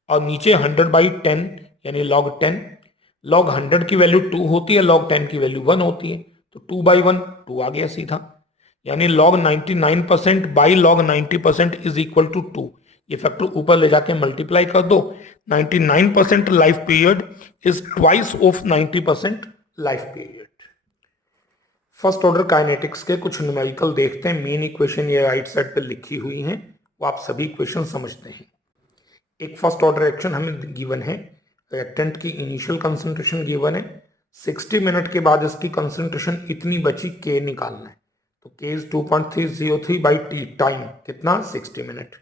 और नीचे 100 बाई 10 यानी लॉग 10। लॉग 100 की वैल्यू 2 होती है, लॉग 10 की वैल्यू 1 होती है, तो 2 बाई 1 2 आ गया सीधा, यानी log 99% by log 90% is equal to 2। ये फैक्टर ऊपर ले जाके मल्टीप्लाई कर दो, 99% life period is twice of 90% life period. First order kinetics के कुछ न्यूमेरिकल देखते हैं। मेन इक्वेशन ये राइट साइड पे लिखी हुई हैं, वो आप सभी इक्वेशन समझते हैं। एक फर्स्ट ऑर्डर रिएक्शन हमें गिवन है, रिएक्टेंट की इनिशियल कंसंट्रेशन गिवन है, 60 मिनट के बाद इसकी कंसंट्रेशन इतनी बची, के निकालना है, तो के इज 2.303 बाई टी, टाइम कितना 60 minute,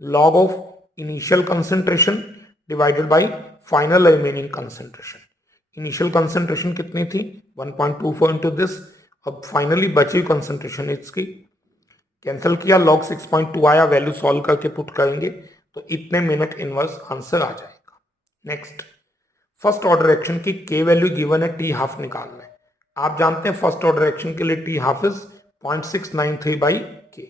log of initial concentration divided by final remaining concentration. Initial concentration कितनी थी 1.24 इंटू दिस, अब फाइनली बची कंसंट्रेशन इसकी कैंसिल किया, लॉग 6.2 आया, वैल्यू सॉल्व करके पुट करेंगे तो इतने मिनट इनवर्स आंसर आ जाएगा। नेक्स्ट, फर्स्ट ऑर्डर रिएक्शन की के वैल्यू गिवन है, टी हाफ निकालना है। आप जानते हैं फर्स्ट ऑर्डर रिएक्शन के लिए टी हाफ इज 0.693 बाई के,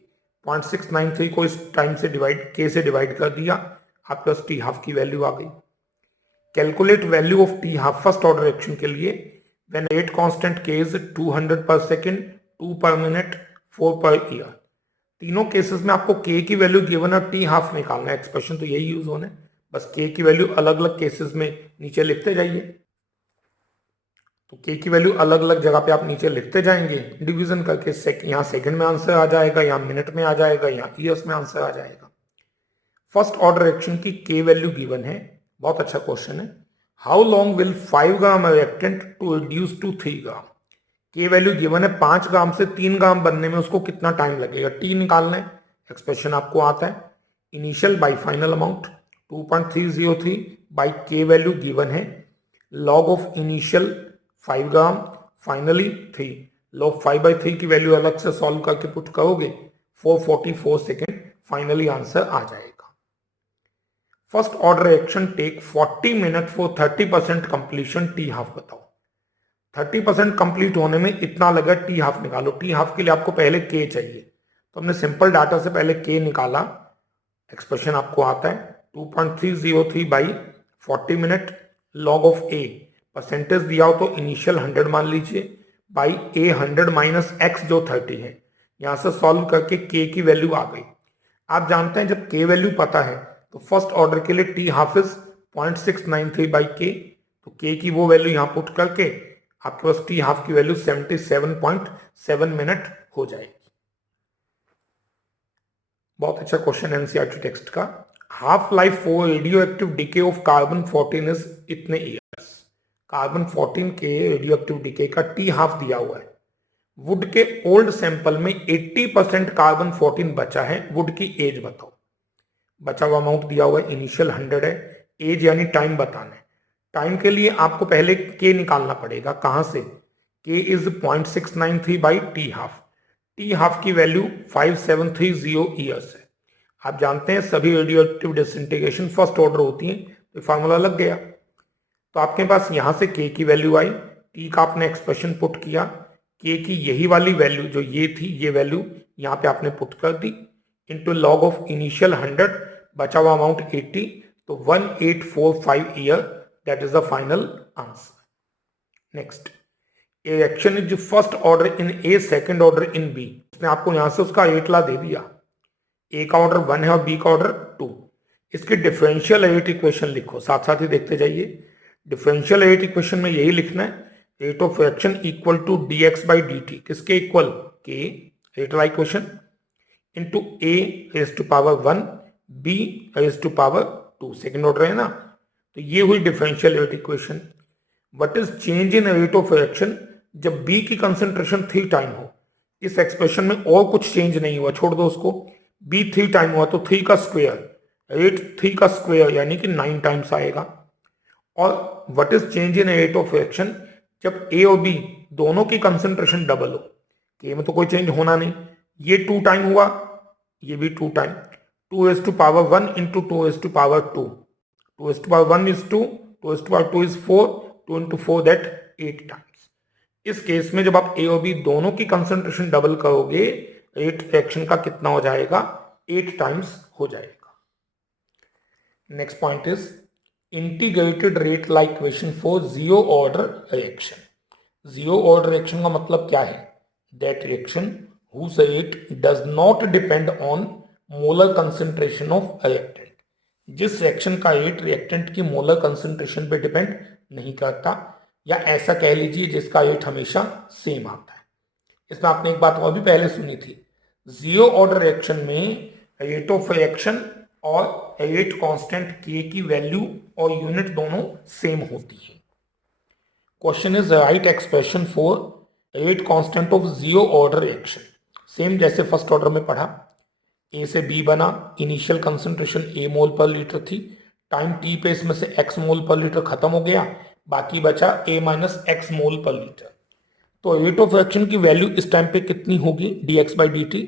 0.693 को इस टाइम से डिवाइड, के से डिवाइड कर दिया, आपके पास टी हाफ की वैल्यू आ गई। Calculate value of T half first order reaction के लिए, व्हेन रेट कांस्टेंट के इज 200 पर सेकेंड, 2 पर मिनट, 4 पर ईयर। तीनों केसेस में आपको के की वैल्यू गिवन है, टी हाफ निकालना है, एक्सप्रेशन तो यही यूज होना है, बस के की वैल्यू अलग अलग केसेस में नीचे लिखते जाइए। तो के की वैल्यू अलग अलग जगह पे आप नीचे लिखते जाएंगे डिवीजन करके, यहाँ सेकंड में आंसर आ जाएगा, यहाँ मिनट में आ जाएगा, यहाँ ईयर्स में आंसर आ जाएगा। फर्स्ट ऑर्डर रिएक्शन की के वैल्यू गिवन है, बहुत अच्छा क्वेश्चन है। How long will 5 gram reactant to reduce to 3 gram. K value given है, 5 ग्राम से 3 ग्राम बनने में उसको कितना टाइम लगेगा, टी निकालना है, एक्सप्रेशन आपको आता है, initial by final amount 2.303 by के वैल्यू गिवन है, log of initial 5 gram, finally 3, log 5/3 की वैल्यू अलग से सॉल्व करके पुट करोगे 444 सेकेंड, फाइनली आंसर आ जाएगा। First order reaction take 40 minute for 30% completion, T half बताओ। 30% कंप्लीट होने में इतना लगा, टी हाफ निकालो। टी हाफ के लिए आपको पहले के चाहिए, तो हमने सिंपल डाटा से पहले के निकाला, एक्सप्रेशन आपको आता है 2.303 by 40 minute, log of A, percentage दिया हो तो इनिशियल 100 मान लीजिए, बाई ए 100 माइनस एक्स जो 30 है, यहां से सॉल्व करके के की वैल्यू आ गई। आप जानते हैं जब के वैल्यू पता है तो फर्स्ट ऑर्डर के लिए टी हाफ इज 0.693 बाई के, तो के की वो वैल्यू यहां पुट करके आपके पास टी हाफ की वैल्यू 77.7 मिनट हो जाएगी। बहुत अच्छा क्वेश्चन एनसीईआरटी टेक्स्ट का। Half life for radio active decay of carbon 14 is इतने ईयर्स। कार्बन 14 के रेडियो एक्टिव डिके का टी हाफ दिया हुआ है। वुड के ओल्ड सैंपल में 80% कार्बन 14 बचा है, वुड की एज बताओ। बचा हुआ अमाउंट दिया हुआ है, इनिशियल 100 है, एज यानी टाइम बताना है। टाइम के लिए आपको पहले के निकालना पड़ेगा, कहां से, के is 0.693 by T half, T half की वैल्यू 5730 ईयर्स है। आप जानते हैं सभी radioactive disintegration first order होती हैं, तो फार्मूला लग गया। तो आपके पास यहां से के की वैल्यू आई, टी का आपने एक्सप्रेशन पुट किया, के की यही वाली वैल्यू जो ये थी, ये वैल्यू यहाँ पे आपने पुट कर दी, इंटू लॉग ऑफ इनिशियल 100, बचा हुआ अमाउंट 80, तो 1845 year, that is the final answer. Next, a reaction is first order in A, second order in B. उसने आपको यहां से उसका रेट दे दिया, ए का ऑर्डर 1 है और बी का ऑर्डर 2। इसकी डिफरेंशियल रेट इक्वेशन लिखो, साथ साथ ही देखते जाइए। डिफरेंशियल रेट इक्वेशन में यही लिखना है, rate of reaction equal to dx by dt, किसके इक्वल, के, रेट वाला equation, into a raise to power 1, b raise to power 2, second order है ना, तो ये हुई differential rate equation. What is change in rate of reaction जब b की कंसंट्रेशन 3 टाइम हो। इस एक्सप्रेशन में और कुछ चेंज नहीं हुआ, छोड़ दो उसको, b 3 टाइम हुआ तो 3 का स्क्वायर 8 3 का स्क्वायर यानी कि 9 टाइम्स आएगा। और what is change in rate of reaction, जब ए और बी दोनों की कंसंट्रेशन डबल हो, के में तो कोई चेंज होना नहीं, ये 2 टाइम हुआ, ये भी 2 time, 2⁻1 into 2⁻2, 2⁻1 is 2, 2⁻2 is 4, 2 into 4 that 8 times. इस केस में जब आप ए और बी दोनों की कंसंट्रेशन डबल करोगे, रेट रिएक्शन का कितना हो जाएगा, 8 टाइम्स हो जाएगा। Next point is integrated rate law equation for zero order reaction. Zero order reaction का मतलब क्या है, that reaction whose rate does not depend on molar concentration of reactant, जिस रिएक्शन का रेट रिएक्टेंट की मोलर कंसंट्रेशन पे depend नहीं करता, या ऐसा कह लीजिए जिसका रेट हमेशा सेम आता है। इसमें आपने एक बात और भी पहले सुनी थी, जीरो ऑर्डर रिएक्शन में रेट ऑफ रिएक्शन और रेट कांस्टेंट के की वैल्यू और यूनिट दोनों सेम होती है। Question is write expression for rate constant of zero order reaction. Same जैसे फर्स्ट ऑर्डर में पढ़ा, ए से बी बना, इनिशियल कंसंट्रेशन ए मोल पर लीटर थी, टाइम टी पे इसमें से एक्स मोल पर लीटर खत्म हो गया, बाकी बचा ए माइनस एक्स मोल पर लीटर। तो रेट ऑफ रिएक्शन की वैल्यू इस टाइम पे कितनी होगी, d x by d t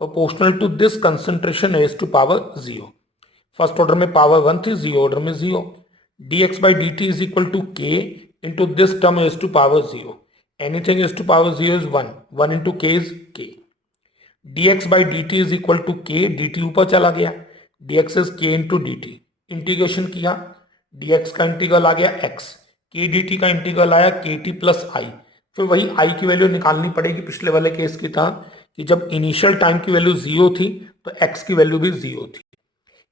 proportional to this concentration raise to power 0। First order में पावर 1 थी, जीरो ऑर्डर में 0। D x by d t is equal to k into this term raise to power 0, anything raise to power 0 is 1, 1 into k is k. dx by d t is equal to के, D T ऊपर चला गया, dx is के into D T, integration किया, dx का integral आ गया x, के D T का इंटीग्रल आया के टी प्लस आई। फिर वही i की वैल्यू निकालनी पड़ेगी पिछले वाले केस की तरह, कि जब इनिशियल टाइम की वैल्यू 0 थी तो x की वैल्यू भी 0 थी।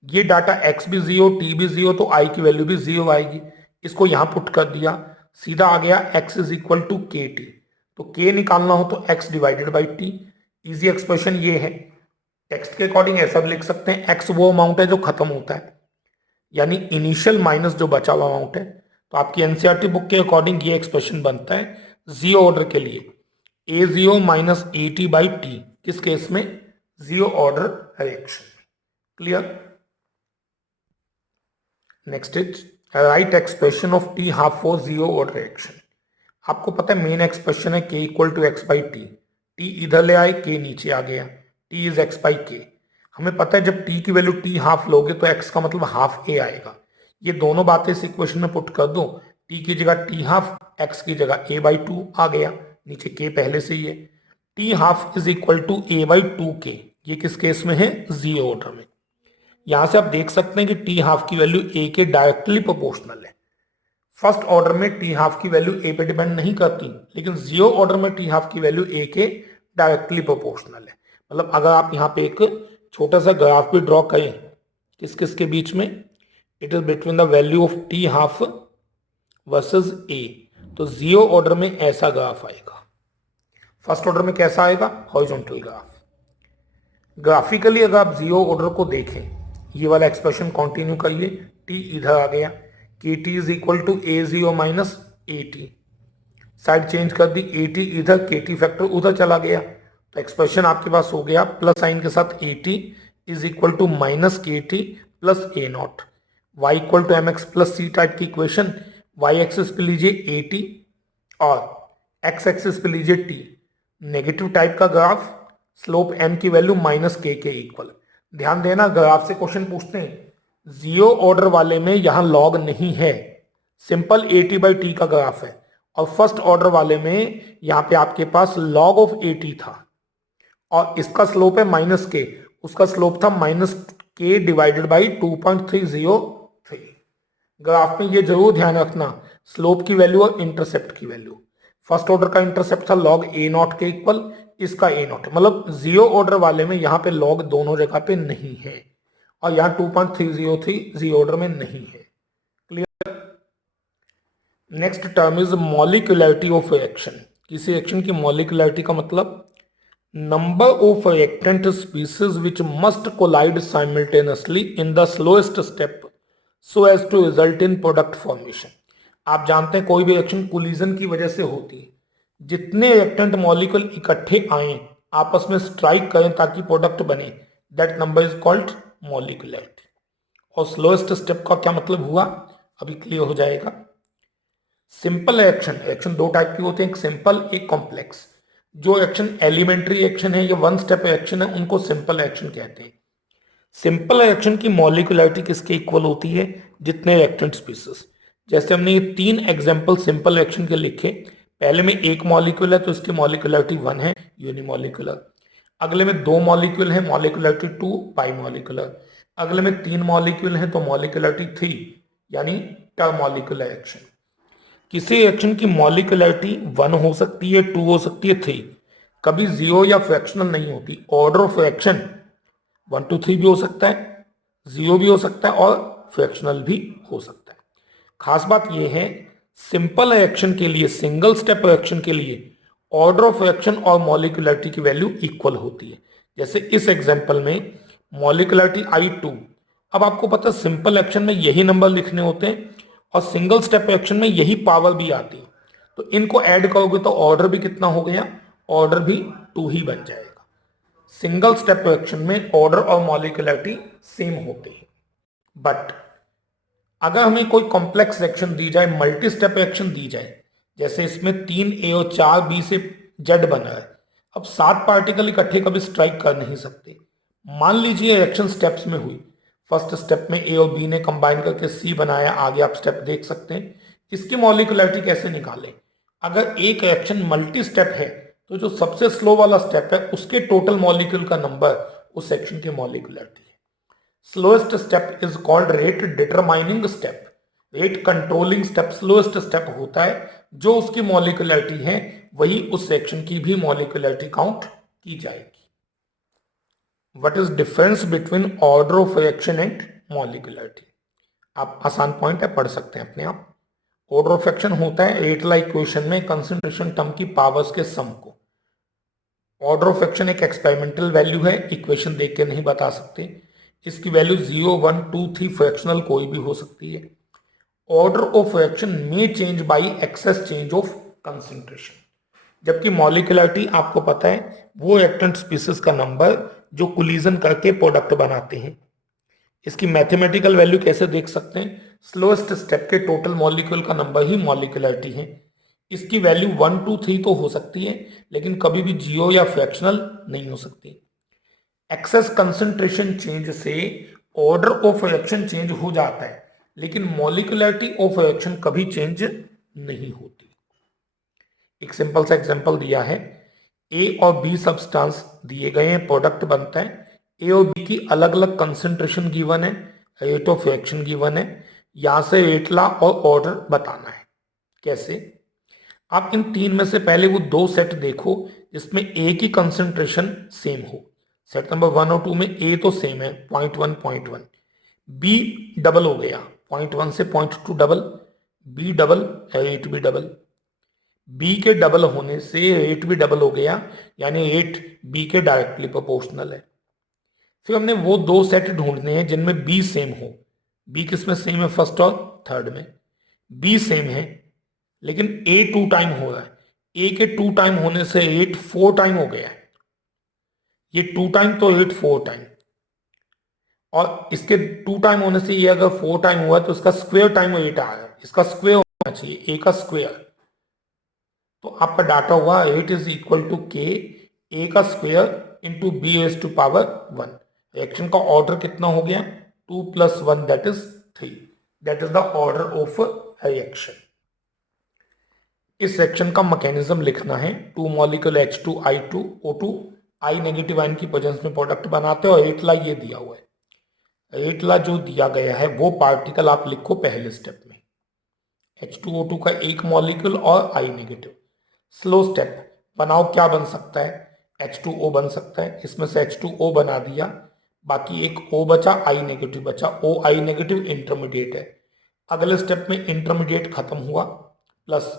ये डाटा x भी 0, t भी 0, तो i की वैल्यू भी 0 आएगी। इसको यहां पुट कर दिया, सीधा आ गया x इज इक्वल टू के टी। तो k निकालना हो तो x divided by T. Easy expression ये है, टेक्स्ट के अकॉर्डिंग ऐसा भी लिख सकते हैं, x वो अमाउंट है जो खत्म होता है, यानी इनिशियल माइनस जो बचा हुआ अमाउंट है। तो आपकी एनसीईआरटी बुक के अकॉर्डिंग ये एक्सप्रेशन बनता है जीरो ऑर्डर के लिए, a zero minus a t by t, किस केस में, zero order reaction. Clear. Next is write expression of T half for zero order reaction. आपको पता है मेन एक्सप्रेशन है k equal to x by t, t इधर ले आए, के नीचे आ गया, टी इज एक्स बाई के। हमें पता है जब टी की वैल्यू टी हाफ लोगे तो एक्स का मतलब हाफ ए आएगा। ये दोनों बातें इस इक्वेशन में पुट कर दो, टी की जगह टी हाफ, एक्स की जगह ए बाई टू आ गया, नीचे के पहले से ही है। T half is equal to a by two k, ये किस केस में है, जीरो ऑर्डर में। यहां से आप देख सकते हैं कि टी हाफ की वैल्यू ए के डायरेक्टली प्रोपोर्शनल है। फर्स्ट ऑर्डर में टी हाफ की वैल्यू ए पे डिपेंड नहीं करती, लेकिन जीरो ऑर्डर में टी हाफ की वैल्यू ए के डायरेक्टली प्रोपोर्शनल है। मतलब अगर आप यहाँ पे एक छोटा सा ग्राफ भी ड्रॉ करें किस किस के बीच में, it is between the value of T half versus A, तो जीरो ऑर्डर में ऐसा ग्राफ आएगा, फर्स्ट ऑर्डर में कैसा आएगा, हॉरिजॉन्टल ग्राफ। ग्राफिकली अगर आप जीरो ऑर्डर को देखें, ये वाला एक्सप्रेशन कंटिन्यू करिए, टी इधर आ गया, k t is equal to a zero minus a t, side change कर दी, ए टी इधर, के टी फैक्टर उधर चला गया, तो एक्सप्रेशन आपके पास हो गया प्लस साइन के साथ a T is equal to minus के t plus a naught, y equal to m x plus c type की इक्वेशन। वाई एक्सिस पे लीजिए ए टी और एक्स एक्सिस पे लीजिए टी, नेगेटिव टाइप का ग्राफ, स्लोप एम की value minus k equal. ध्यान देना ग्राफ से क्वेश्चन पूछते हैं, जीरो ऑर्डर वाले में यहां लॉग नहीं है, simple A t by T का ग्राफ है, और फर्स्ट ऑर्डर वाले में यहां पे आपके पास लॉग ऑफ ए टी था, और इसका स्लोप है माइनस के, उसका स्लोप था माइनस के डिवाइडेड बाई 2.303। ग्राफ में ये जरूर ध्यान रखना, स्लोप की वैल्यू और इंटरसेप्ट की वैल्यू। फर्स्ट ऑर्डर का इंटरसेप्ट था लॉग ए नॉट के इक्वल, इसका ए नॉट, मतलब जीरो ऑर्डर वाले में यहाँ पे लॉग दोनों जगह पे नहीं है, और यहाँ 2.303 जीरो ऑर्डर में नहीं है। Clear. Next term is molecularity of reaction. किसी रिएक्शन की मॉलिक्यूलरिटी का मतलब number of reactant species which must collide simultaneously in the slowest step so as to result in product formation. आप जानते हैं कोई भी रिएक्शन कोलिजन की वजह से होती है, जितने रिएक्टेंट मॉलिक्यूल इकट्ठे आए आपस में स्ट्राइक करें ताकि प्रोडक्ट बने, that number is called molecularity. और स्लोएस्ट स्टेप का क्या मतलब हुआ अभी क्लियर हो जाएगा। सिंपल एक्शन, एक्शन दो टाइप के होते हैं, एक सिंपल एक कॉम्प्लेक्स। जो एक्शन एलिमेंट्री एक्शन है या वन स्टेप एक्शन है उनको सिंपल एक्शन कहते हैं। सिंपल एक्शन की मॉलिक्यूलरिटी किसके इक्वल होती है, जितने रिएक्टेंट स्पीसीज। जैसे हमने ये 3 एग्जांपल सिंपल एक्शन के लिखे, पहले में एक मॉलिक्यूल है तो इसकी मॉलिक्यूलरिटी 1 है, यूनिमॉलिक्यूलर। अगले में 2 मॉलिक्यूल है, मॉलिक्यूलरिटी 2, बाइमॉलिक्यूलर। अगले में 3 मॉलिक्यूल है तो मॉलिक्यूलरिटी 3, यानी टर्मॉलिक्यूलर एक्शन। किसी एक्शन की मॉलिक्यूलरिटी 1 हो सकती है, 2 हो सकती है, 3, कभी 0 या फ्रैक्शनल नहीं होती। ऑर्डर ऑफ एक्शन 1 2 3 भी हो सकता है, 0 भी हो सकता है और फ्रैक्शनल भी हो सकता है। खास बात यह है, सिंपल एक्शन के लिए, सिंगल स्टेप एक्शन के लिए ऑर्डर ऑफ एक्शन और मॉलिक्यूलरिटी की वैल्यू इक्वल होती है। जैसे इस एग्जांपल में मॉलिक्यूलरिटी I2। अब आपको पता है सिंपल एक्शन में यही नंबर लिखने होते हैं और सिंगल स्टेप एक्शन में यही पावर भी आती है, तो इनको ऐड करोगे तो ऑर्डर भी कितना हो गया, ऑर्डर भी 2 ही बन जाएगा। सिंगल स्टेप एक्शन में ऑर्डर और मॉलिक्यूलरिटी सेम होते हैं। बट अगर हमें कोई कॉम्प्लेक्स एक्शन दी जाए, मल्टी स्टेप एक्शन दी जाए, जैसे इसमें 3A और 4B से Z बना है, अब 7 पार्टिकल इकट्ठे कभी स्ट्राइक कर नहीं सकते। मान लीजिए एक्शन स्टेप्स में हुई, फर्स्ट स्टेप में A और B ने कंबाइन करके C बनाया, आगे आप स्टेप देख सकते हैं। इसकी मॉलिक्यूलरिटी कैसे निकालें। अगर एक एक्शन मल्टी स्टेप है तो जो सबसे स्लो वाला स्टेप है उसके टोटल मॉलिक्यूल का नंबर उस सेक्शन की मॉलिक्यूलरिटी है। Slowest step is called rate determining step. Rate controlling step slowest step होता है, जो उसकी मॉलिक्यूलरिटी है वही उस सेक्शन की भी मॉलिक्यूलरिटी काउंट की जाएगी। What is difference between order of action and molecularity. आप आसान पॉइंट है, पढ़ सकते हैं अपने आप। ऑर्डर ऑफ एक्शन होता है रेट-ला इक्वेशन में कंसंट्रेशन टर्म की पावर्स के सम को। ऑर्डर ऑफ एक्शन एक एक्सपेरिमेंटल वैल्यू है, इक्वेशन देख के नहीं बता सकते। इसकी वैल्यू 0 1 2 3 फ्रैक्शनल कोई भी हो सकती है। ऑर्डर ऑफ एक्शन में change by excess change of concentration, जबकि मॉलिक्यूलरिटी आपको पता है वो रिएक्टेंट स्पीसीज का नंबर जो कोलिजन करके प्रोडक्ट बनाते हैं। इसकी मैथमेटिकल वैल्यू कैसे देख सकते हैं, स्लोएस्ट स्टेप के टोटल मॉलिक्यूल का नंबर ही मॉलिक्यूलरिटी है। इसकी वैल्यू 1 2 3 तो हो सकती है, लेकिन कभी भी 0 या फ्रैक्शनल नहीं हो सकती। एक्सेस कंसंट्रेशन चेंज से ऑर्डर ऑफ रिएक्शन चेंज हो जाता है, लेकिन मॉलिक्यूलरिटी ऑफ रिएक्शन कभी चेंज नहीं होती। एक सिंपल सा एग्जांपल दिया है, ए और बी सब्सटेंस दिए गए हैं, प्रोडक्ट बनता है। ए और बी की अलग अलग कंसंट्रेशन गिवन है, रेट ऑफ रिएक्शन गिवन है। यहां से रेट-ला और ऑर्डर बताना है। कैसे, आप इन 3 में से पहले वो 2 सेट देखो जिसमें ए की कंसंट्रेशन सेम हो। सेट नंबर 1 और 2 में ए तो सेम है 0.1 0.1, बी डबल हो गया 0.1 से 0.2 डबल, बी डबल रेट भी डबल। बी के डबल होने से रेट भी डबल हो गया, यानी रेट बी के डायरेक्टली प्रोपोर्शनल है। फिर हमने वो 2 सेट ढूंढने हैं जिनमें बी सेम हो। बी किसमें सेम है, फर्स्ट और थर्ड में। बी सेम है लेकिन ए 2 टाइम हो रहा है, ए के 2 टाइम होने से रेट 4 टाइम हो गया है। ये 2 टाइम तो रेट 4 टाइम, और इसके 2 टाइम होने से ये अगर 4 टाइम हुआ तो इसका स्क्वायर टाइम रेट आ रहा है, इसका स्क्वायर होना चाहिए ए का स्क्वायर। तो आपका डाटा हुआ rate is equal to k a का square into B raise to power 1। Reaction का ऑर्डर कितना हो गया, 2 + 1 that is 3। That is the order of reaction. इस सेक्शन का मैकेनिज्म लिखना है। 2 molecule H2I2O2 I negative ion की प्रेजेंस में प्रोडक्ट बनाते हैं और रेट-ला ये दिया हुआ है। रेट-ला जो दिया गया है वो पार्टिकल आप लिखो पहले स्टेप में, H2O2 का एक मॉलिक्यूल और I नेगेटिव। स्लो स्टेप बनाओ, क्या बन सकता है, H2O बन सकता है, इसमें से H2O बना दिया, बाकी एक O बचा, I नेगेटिव बचा। OI नेगेटिव इंटरमीडिएट है। अगले स्टेप में इंटरमीडिएट खत्म हुआ, प्लस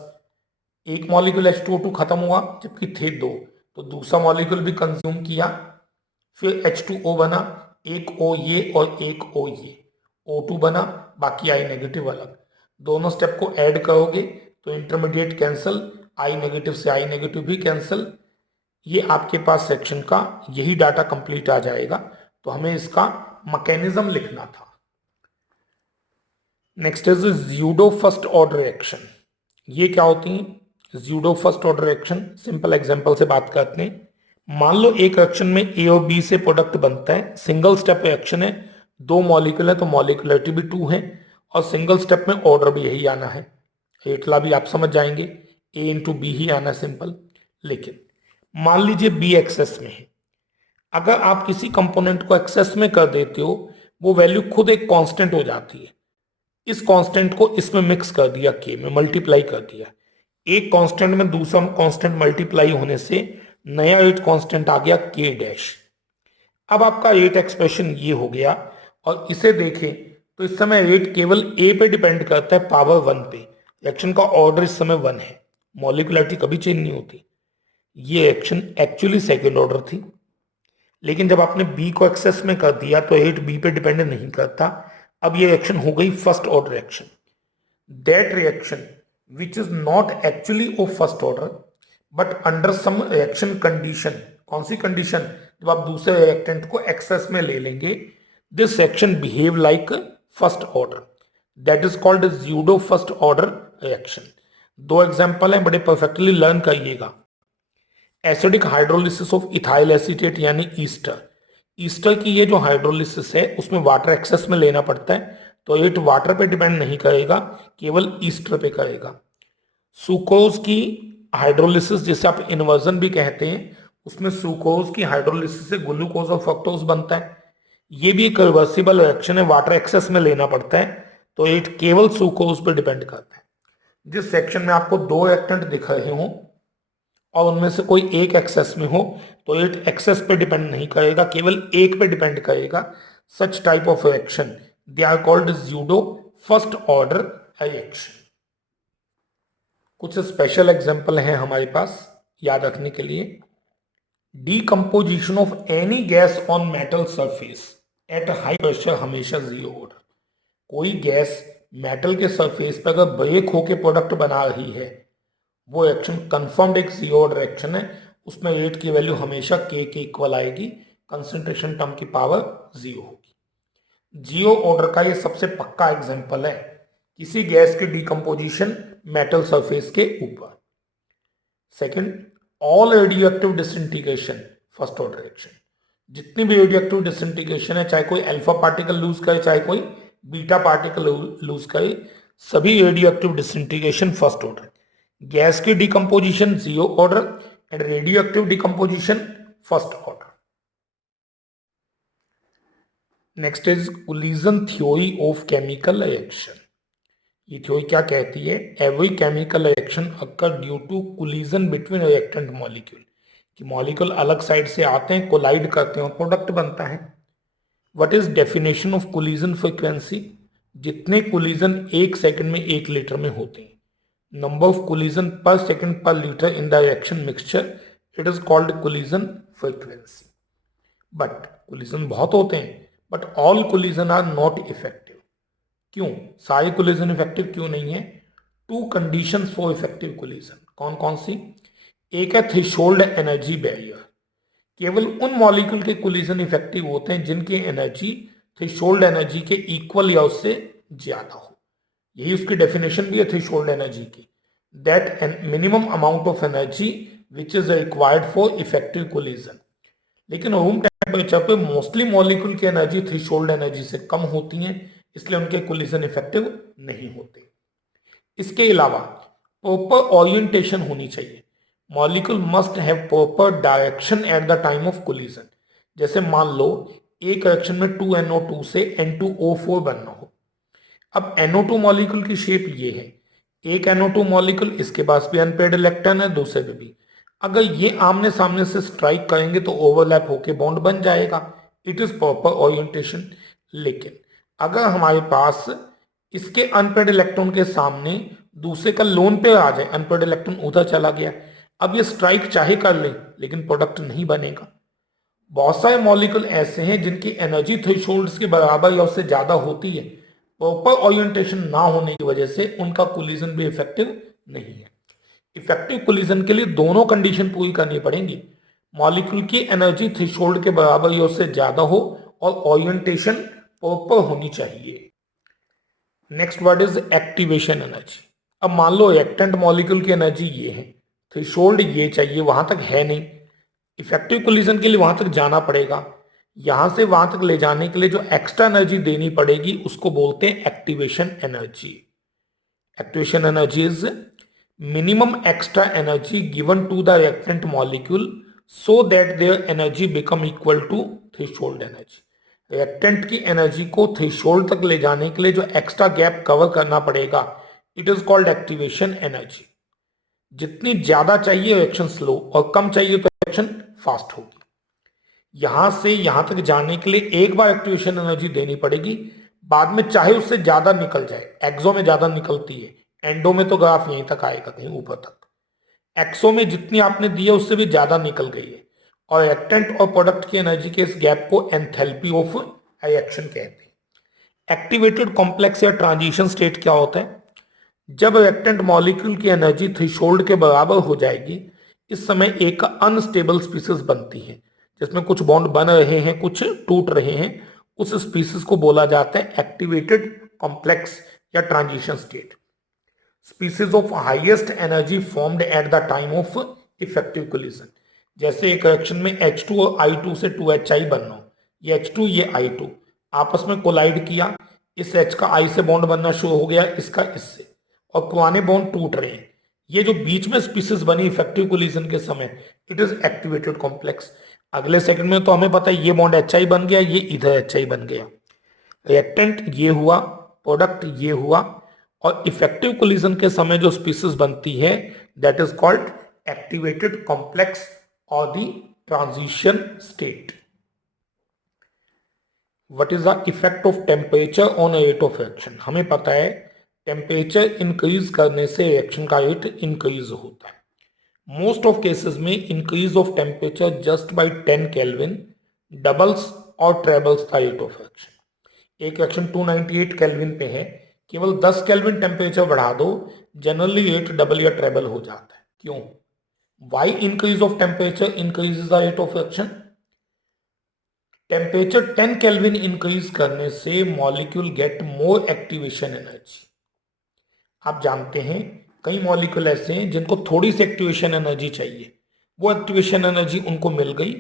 एक मॉलिक्यूल H2O2 खत्म हुआ जबकि थे 2, तो दूसरा मॉलिक्यूल भी कंज्यूम किया। फिर H2O बना, एक O ये और एक O ये, O2 बना, बाकी I नेगेटिव अलग। दोनों स्टेप को ऐड करोगे तो इंटरमीडिएट कैंसिल, I नेगेटिव से I नेगेटिव भी कैंसिल। ये आपके पास सेक्शन का यही डाटा कंप्लीट आ जाएगा। तो हमें इसका मैकेनिज्म लिखना था। Next is pseudo first order reaction. ये क्या होती है pseudo first order reaction? Simple example से बात करते हैं। मान लो एक रिएक्शन में ए और बी से प्रोडक्ट बनता है, सिंगल स्टेप रिएक्शन है, दो मॉलिक्यूल है तो मॉलिक्यूलरिटी भी 2 है और सिंगल स्टेप में ऑर्डर भी यही आना है। हेठला भी आप समझ जाएंगे, ए इंटू बी ही आना सिंपल। लेकिन मान लीजिए बी एक्सेस में है। अगर आप किसी कंपोनेंट को एक्सेस में कर देते हो, वो वैल्यू खुद एक कांस्टेंट हो जाती है। इस कांस्टेंट को इसमें मिक्स कर दिया, के में मल्टीप्लाई कर दिया। एक कांस्टेंट में दूसरा कांस्टेंट मल्टीप्लाई होने से नया रेट कांस्टेंट आ गया के डैश। अब आपका रेट एक्सप्रेशन ये हो गया और इसे देखें तो इस समय रेट केवल ए पे डिपेंड करता है, पावर 1 पे। रिएक्शन का ऑर्डर इस समय 1 है, मॉलिक्यूलरिटी कभी चेंज नहीं होती। ये रिएक्शन एक्चुअली सेकेंड ऑर्डर थी, लेकिन जब आपने बी को एक्सेस में कर दिया तो रेट बी पे डिपेंड नहीं करता। अब ये रिएक्शन हो गई first order reaction. That reaction which is not actually of first order but under some reaction condition. कौन सी कंडीशन? जब आप दूसरे रिएक्टेंट को एक्सेस में ले लेंगे, this reaction behave like first order, that is called pseudo first order reaction. दो एग्जांपल हैं, बड़े परफेक्टली लर्न करिएगा। Acidic hydrolysis of ethyl acetate यानी ईस्टर। ईस्टर की ये जो हाइड्रोलिसिस है उसमें वाटर एक्सेस में लेना पड़ता है, तो रेट वाटर पे डिपेंड नहीं करेगा, केवल ईस्टर पे करेगा। सुक्रोज की हाइड्रोलिसिस, जिसे आप इन्वर्जन भी कहते हैं, उसमें सुक्रोज की हाइड्रोलिसिस से ग्लूकोज और फ्रक्टोज बनता है। ये भी एक रिवर्सिबल रिएक्शन है, वाटर एक्सेस में लेना पड़ता है, तो रेट केवल सुक्रोज पर डिपेंड करता है। जिस सेक्शन में आपको दो रिएक्टेंट दिख रहे हों और उनमें से कोई एक एक्सेस में हो, तो रेट एक्सेस पे डिपेंड नहीं करेगा, केवल एक पे डिपेंड करेगा। Such type of reaction they are called pseudo first order reaction. कुछ स्पेशल एग्जांपल हैं हमारे पास याद रखने के लिए। Decomposition of any gas on metal surface at high pressure हमेशा जीरो ऑर्डर। कोई गैस मेटल के सरफेस पर अगर ब्रेक होकर प्रोडक्ट बना रही है, वो रिएक्शन कंफर्म्ड एक जीरो ऑर्डर रिएक्शन है, उसमें रेट की वैल्यू हमेशा के इक्वल आएगी, कंसंट्रेशन टर्म की पावर 0 होगी। जीरो ऑर्डर का ये सबसे पक्का एग्जांपल है, किसी गैस की डीकम्पोजिशन मेटल सरफेस के ऊपर। Second, all radio active disintegration first order reaction. जितनी भी रेडियो एक्टिव डिसइंटीग्रेशन है, चाहे कोई अल्फा पार्टिकल लूज करे चाहे कोई बीटा पार्टिकल लूज करे, सभी radioactive disintegration first order. Gas की decomposition zero order and radioactive decomposition first order. Next is collision theory of chemical reaction. ये थ्योरी क्या कहती है? Every chemical reaction occur due to collision between reactant molecule, कि molecule अलग side से आते हैं, कोलाइड करते हैं और प्रोडक्ट बनता है। What is definition of collision frequency? जितने कोलिजन एक सेकंड में 1 लीटर में होते हैं। Number of collision per second per litre in the reaction mixture, it is called collision frequency. But collision बहुत होते हैं, but all collision are not effective. क्यों सारे कोलिजन इफेक्टिव क्यों नहीं है? 2 कंडीशंस फॉर इफेक्टिव कोलिजन। कौन कौन सी? एक है थ्रेशोल्ड एनर्जी बैरियर। केवल उन मॉलिक्यूल के कोलिजन इफेक्टिव होते हैं जिनकी एनर्जी थ्रेशोल्ड एनर्जी के इक्वल या उससे ज्यादा हो। यही उसकी डेफिनेशन भी है थ्रेशोल्ड एनर्जी की, that minimum amount of energy which is required for effective collision. लेकिन रूम टेम्परेचर पे मोस्टली मॉलिक्यूल की एनर्जी थ्रेशोल्ड एनर्जी से कम होती हैं, इसलिए उनके कोलिजन इफेक्टिव नहीं होते। इसके अलावा प्रॉपर ओरिएंटेशन होनी चाहिए। Molecule must have proper direction at the time of collision. जैसे मान लो एक रिएक्शन में 2NO2 से N2O4 बनना हो। अब NO2 मॉलिक्यूल की शेप ये है, एक NO2 मॉलिक्यूल, इसके पास भी अनपेयर्ड इलेक्ट्रॉन है, दूसरे पे भी। अगर ये आमने सामने से स्ट्राइक करेंगे तो ओवरलैप होके बॉन्ड बन जाएगा, इट इज प्रॉपर ओरिएंटेशन। लेकिन अगर हमारे पास इसके अनपेयर्ड इलेक्ट्रॉन के सामने दूसरे का लोन पेयर आ जाए, अनपेयर्ड इलेक्ट्रॉन उधर चला गया, अब ये स्ट्राइक चाहे कर ले लेकिन प्रोडक्ट नहीं बनेगा। बहुत सारे मॉलिक्यूल ऐसे हैं जिनकी एनर्जी थ्रेशोल्ड्स के बराबर या उससे ज्यादा होती है, प्रॉपर ओरिएंटेशन ना होने की वजह से उनका कोलिजन भी इफेक्टिव नहीं है। इफेक्टिव कोलिजन के लिए दोनों कंडीशन पूरी करनी पड़ेंगी। मॉलिक्यूल की एनर्जी थ्रेशोल्ड के बराबर या उससे ज्यादा हो और ओरिएंटेशन प्रॉपर होनी चाहिए। Next word is activation energy. अब मान लो रिएक्टेंट मॉलिक्यूल की एनर्जी ये है, थ्रेशोल्ड ये चाहिए, वहां तक है नहीं, इफेक्टिव कोलिजन के लिए वहां तक जाना पड़ेगा। यहां से वहां तक ले जाने के लिए जो एक्स्ट्रा एनर्जी देनी पड़ेगी उसको बोलते हैं activation energy. Activation energy is minimum extra energy given to the reactant molecule so that their energy become equal to threshold energy. Reactant की एनर्जी को थ्रेशोल्ड तक ले जाने के लिए जो एक्स्ट्रा गैप कवर करना पड़ेगा, it is called activation energy. जितनी ज्यादा चाहिए रिएक्शन स्लो और कम चाहिए तो रिएक्शन फास्ट होगी। यहां से यहां तक जाने के लिए एक बार एक्टिवेशन एनर्जी देनी पड़ेगी, बाद में चाहे उससे ज्यादा निकल जाए। एक्सो में ज्यादा निकलती है, एंडो में तो ग्राफ यहीं तक आएगा, कहीं ऊपर तक। एक्सो में जितनी आपने दी है उससे भी ज्यादा निकल गई है, और रिएक्टेंट और प्रोडक्ट की एनर्जी के इस गैप को एंथैल्पी ऑफ रिएक्शन कहते हैं। एक्टिवेटेड कॉम्प्लेक्स या ट्रांजिशन स्टेट क्या होता है? जब रिएक्टेंट मॉलिक्यूल की एनर्जी थ्रेशोल्ड के बराबर हो जाएगी, इस समय एक अनस्टेबल स्पीसीज बनती है, जिसमें कुछ बॉन्ड बन रहे हैं, कुछ टूट रहे हैं। उस स्पीसीज को बोला जाता है एक्टिवेटेड कॉम्प्लेक्स या transition state. Species of highest energy formed at the time of effective collision. जैसे एक रिएक्शन में H2 और I2 से 2HI बनना हो, ये H2 ये I2 आपस में कोलाइड किया, इस H का I से बॉन्ड बनना शुरू हो गया, इसका इससे, और पुराने बॉन्ड टूट रहे हैं। ये जो बीच में स्पीसीज बनी इफेक्टिव कोलिजन के समय, इट इज एक्टिवेटेड कॉम्प्लेक्स। अगले सेकंड में तो हमें पता है ये बॉन्ड HI बन गया, ये इधर HI बन गया। रिएक्टेंट ये हुआ, प्रोडक्ट ये हुआ, और इफेक्टिव कोलिजन के समय जो स्पीसीज बनती है that is called activated complex और the transition state. What is the effect of temperature on rate of reaction? हमें पता है टेम्परेचर इंक्रीज करने से रिएक्शन का रेट इंक्रीज होता है। मोस्ट ऑफ केसेस में increase of temperature just by 10 kelvin doubles और trebles the rate of reaction. एक रिएक्शन 298 केल्विन पे है, केवल 10 केल्विन टेम्परेचर बढ़ा दो, जनरली रेट डबल या ट्रेबल हो जाता है। क्यों? Why increase of temperature increases the rate of reaction? Temperature 10 kelvin increase करने से molecule get more activation energy. आप जानते हैं कई मॉलिक्यूल ऐसे हैं जिनको थोड़ी सी एक्टिवेशन एनर्जी चाहिए, वो एक्टिवेशन एनर्जी उनको मिल गई,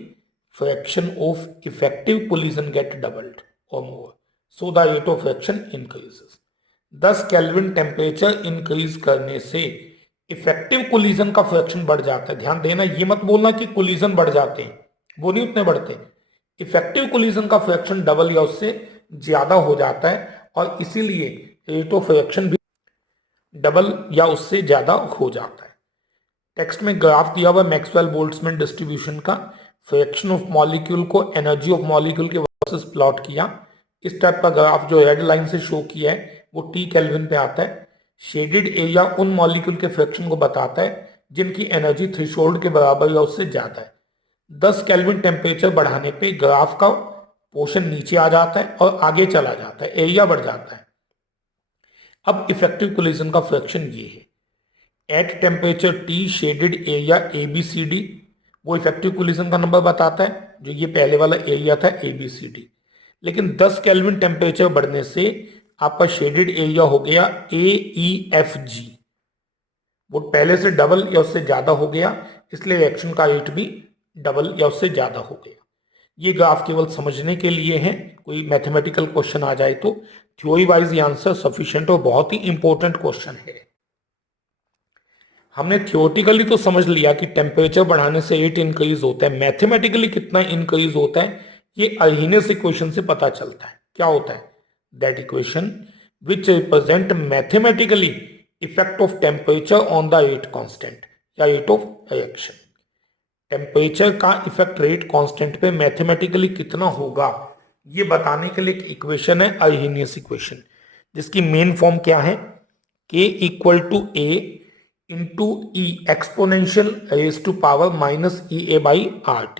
fraction of effective collision get doubled और more, so the rate of reaction increases. 10 kelvin temperature increase करने से इफेक्टिव कोलिजन का फ्रैक्शन बढ़ जाता है। ध्यान देना, ये मत बोलना कि कोलिजन बढ़ जाते हैं, वो नहीं उतने बढ़ते। इफेक्टिव कोलिजन का फ्रैक्शन डबल या उससे ज्यादा हो जाता है, और इसीलिए रेट ऑफ रिएक्शन भी डबल या उससे ज्यादा हो जाता है। टेक्स्ट में ग्राफ दिया हुआ मैक्सवेल बोल्ट्जमैन डिस्ट्रीब्यूशन का, फ्रैक्शन ऑफ मॉलिक्यूल को एनर्जी ऑफ मॉलिक्यूल के वर्सेस प्लॉट किया। इस टाइप का ग्राफ जो रेड लाइन से शो किया है वो T केल्विन पे आता है। शेडेड एरिया उन मॉलिक्यूल के फ्रैक्शन को बताता है जिनकी एनर्जी थ्रेशोल्ड के बराबर या उससे ज्यादा है। 10 केल्विन टेम्परेचर बढ़ाने पे ग्राफ का पोर्शन नीचे आ जाता है और आगे चला जाता है, एरिया बढ़ जाता है। अब इफेक्टिव कोलिजन का फ्रैक्शन ये है, at temperature T shaded area ABCD वो इफेक्टिव कोलिजन का नंबर बताता है, जो ये पहले वाला एरिया था ABCD। लेकिन 10 केल्विन टेम्परेचर बढ़ने से आपका शेडेड एरिया हो गया AEFG, वो पहले से डबल या उससे ज्यादा हो गया, इसलिए रिएक्शन का रेट भी डबल या उससे ज्यादा हो गया। ये ग्राफ केवल समझने के लिए है, कोई मैथमेटिकल क्वेश्चन आ जाए तो थ्योरी वाइज ये आंसर सफिशिएंट और बहुत ही इंपॉर्टेंट क्वेश्चन है। हमने थियोरेटिकली तो समझ लिया कि टेम्परेचर बढ़ाने से रेट इंक्रीज होता है, मैथमेटिकली कितना इंक्रीज होता है ये अर्हीनियस इक्वेशन से पता चलता है। क्या होता है? That equation which represent mathematically effect of temperature on the rate constant या रेट ऑफ रिएक्शन। टेम्परेचर का इफेक्ट रेट कांस्टेंट पे मैथमेटिकली कितना होगा ये बताने के लिए एक इक्वेशन है अर्हीनियस इक्वेशन, जिसकी मेन फॉर्म क्या है? K equal to A into E exponential raise to power minus EA by RT।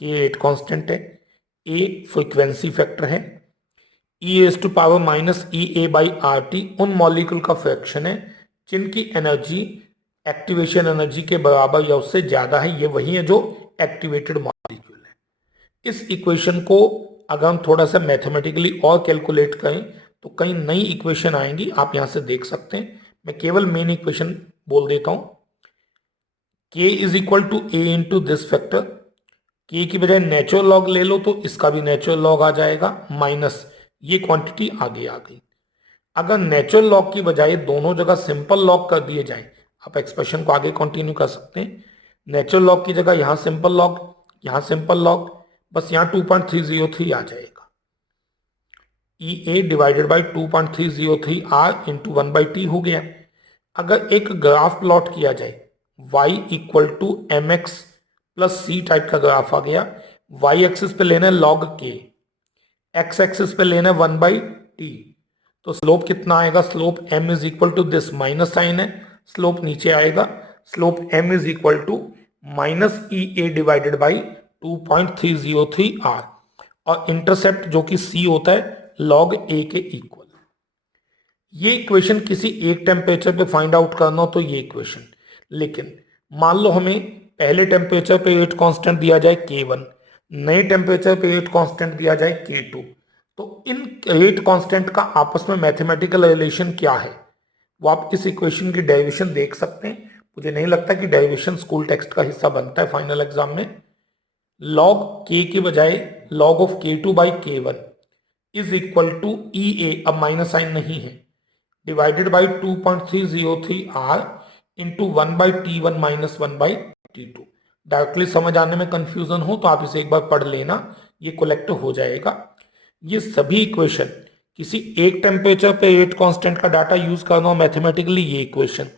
K rate constant है, A फ्रीक्वेंसी फैक्टर है, E raise to power minus EA by RT उन molecule का fraction है जिनकी energy activation energy के बराबर या उससे ज्यादा है। ये वही है जो एक्टिवेटेड मॉलिक्यूल है। इस इक्वेशन को अगर हम थोड़ा सा मैथमेटिकली और कैलकुलेट करें तो कई नई इक्वेशन आएंगी, आप यहां से देख सकते हैं। मैं केवल मेन इक्वेशन बोल देता हूं। k is equal to a into this factor, k की बजाय नेचुरल लॉग ले लो तो इसका भी नेचुरल लॉग आ जाएगा, माइनस ये क्वांटिटी आगे आ गई। अगर नेचुरल लॉग की बजाय दोनों जगह सिंपल लॉग कर दिए जाए, आप एक्सप्रेशन को आगे कंटिन्यू कर सकते हैं। नेचुरल लॉग की जगह यहां सिंपल लॉग, यहां सिंपल लॉग, बस यहां 2.303 आ जाएगा। E A divided by 2.303 R into 1/t हो गया। अगर एक ग्राफ प्लॉट किया जाए, y equal to m x plus c type का ग्राफ आ गया। y एक्सिस पे लेना है लॉग के, x एक्सिस पे लेना है 1/t, तो स्लोप कितना आएगा? Slope m is equal to this, minus sign है, स्लोप नीचे आएगा। Slope m is equal to minus E A divided by 2.303 R, और इंटरसेप्ट जो कि c होता है लॉग a के इक्वल। ये इक्वेशन किसी एक टेम्परेचर पे फाइंड आउट करना हो तो ये इक्वेशन, लेकिन मान लो हमें पहले टेम्परेचर पे रेट कांस्टेंट दिया जाए K1, नए टेम्परेचर पे रेट कांस्टेंट दिया जाए K2, तो इन रेट कांस्टेंट का आपस में मैथमेटिकल रिलेशन क्या है वो आप इस इक्वेशन की डेरिवेशन देख सकते हैं। मुझे नहीं लगता कि डेरिवेशन स्कूल टेक्स्ट का हिस्सा बनता है फाइनल एग्जाम में। लॉग k की बजाय log of K2 by K1 is equal to E a, अब माइनस साइन नहीं है, divided by 2.303 R into 1/T1 minus 1/T2। Directly समझ आने में कंफ्यूजन हो तो आप इसे एक बार पढ़ लेना, ये कलेक्ट हो जाएगा। ये सभी इक्वेशन किसी एक टेम्परेचर पे रेट कांस्टेंट का डाटा यूज करना हो मैथमेटिकली, ये इक्वेशन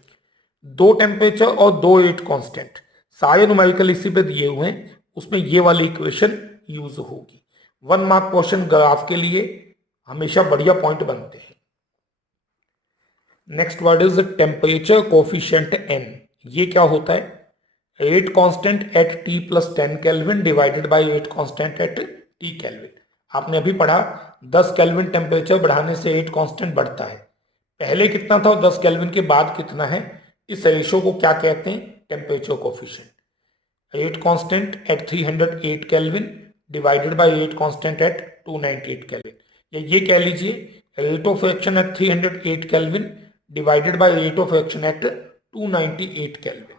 दो टेम्परेचर और दो रेट कांस्टेंट सारे न्यूमेरिकल इसी पे दिए हुए हैं, उसमें ये वाली इक्वेशन यूज होगी। 1 मार्क क्वेश्चन ग्राफ के लिए हमेशा बढ़िया पॉइंट बनते हैं। Next word is temperature coefficient n। ये क्या होता है? Rate constant eight T plus 10 kelvin divided by rate constant eight T kelvin. आपने अभी पढ़ा 10 केल्विन टेम्परेचर बढ़ाने से रेट कांस्टेंट बढ़ता है, पहले कितना था और 10 केल्विन के बाद कितना है, इस रेशो को क्या कहते हैं? Temperature coefficient. Rate constant eight 308 kelvin divided by rate constant eight 298 kelvin, या ये कह लीजिए rate of reaction eight 308 kelvin divided by rate of reaction eight 298 kelvin.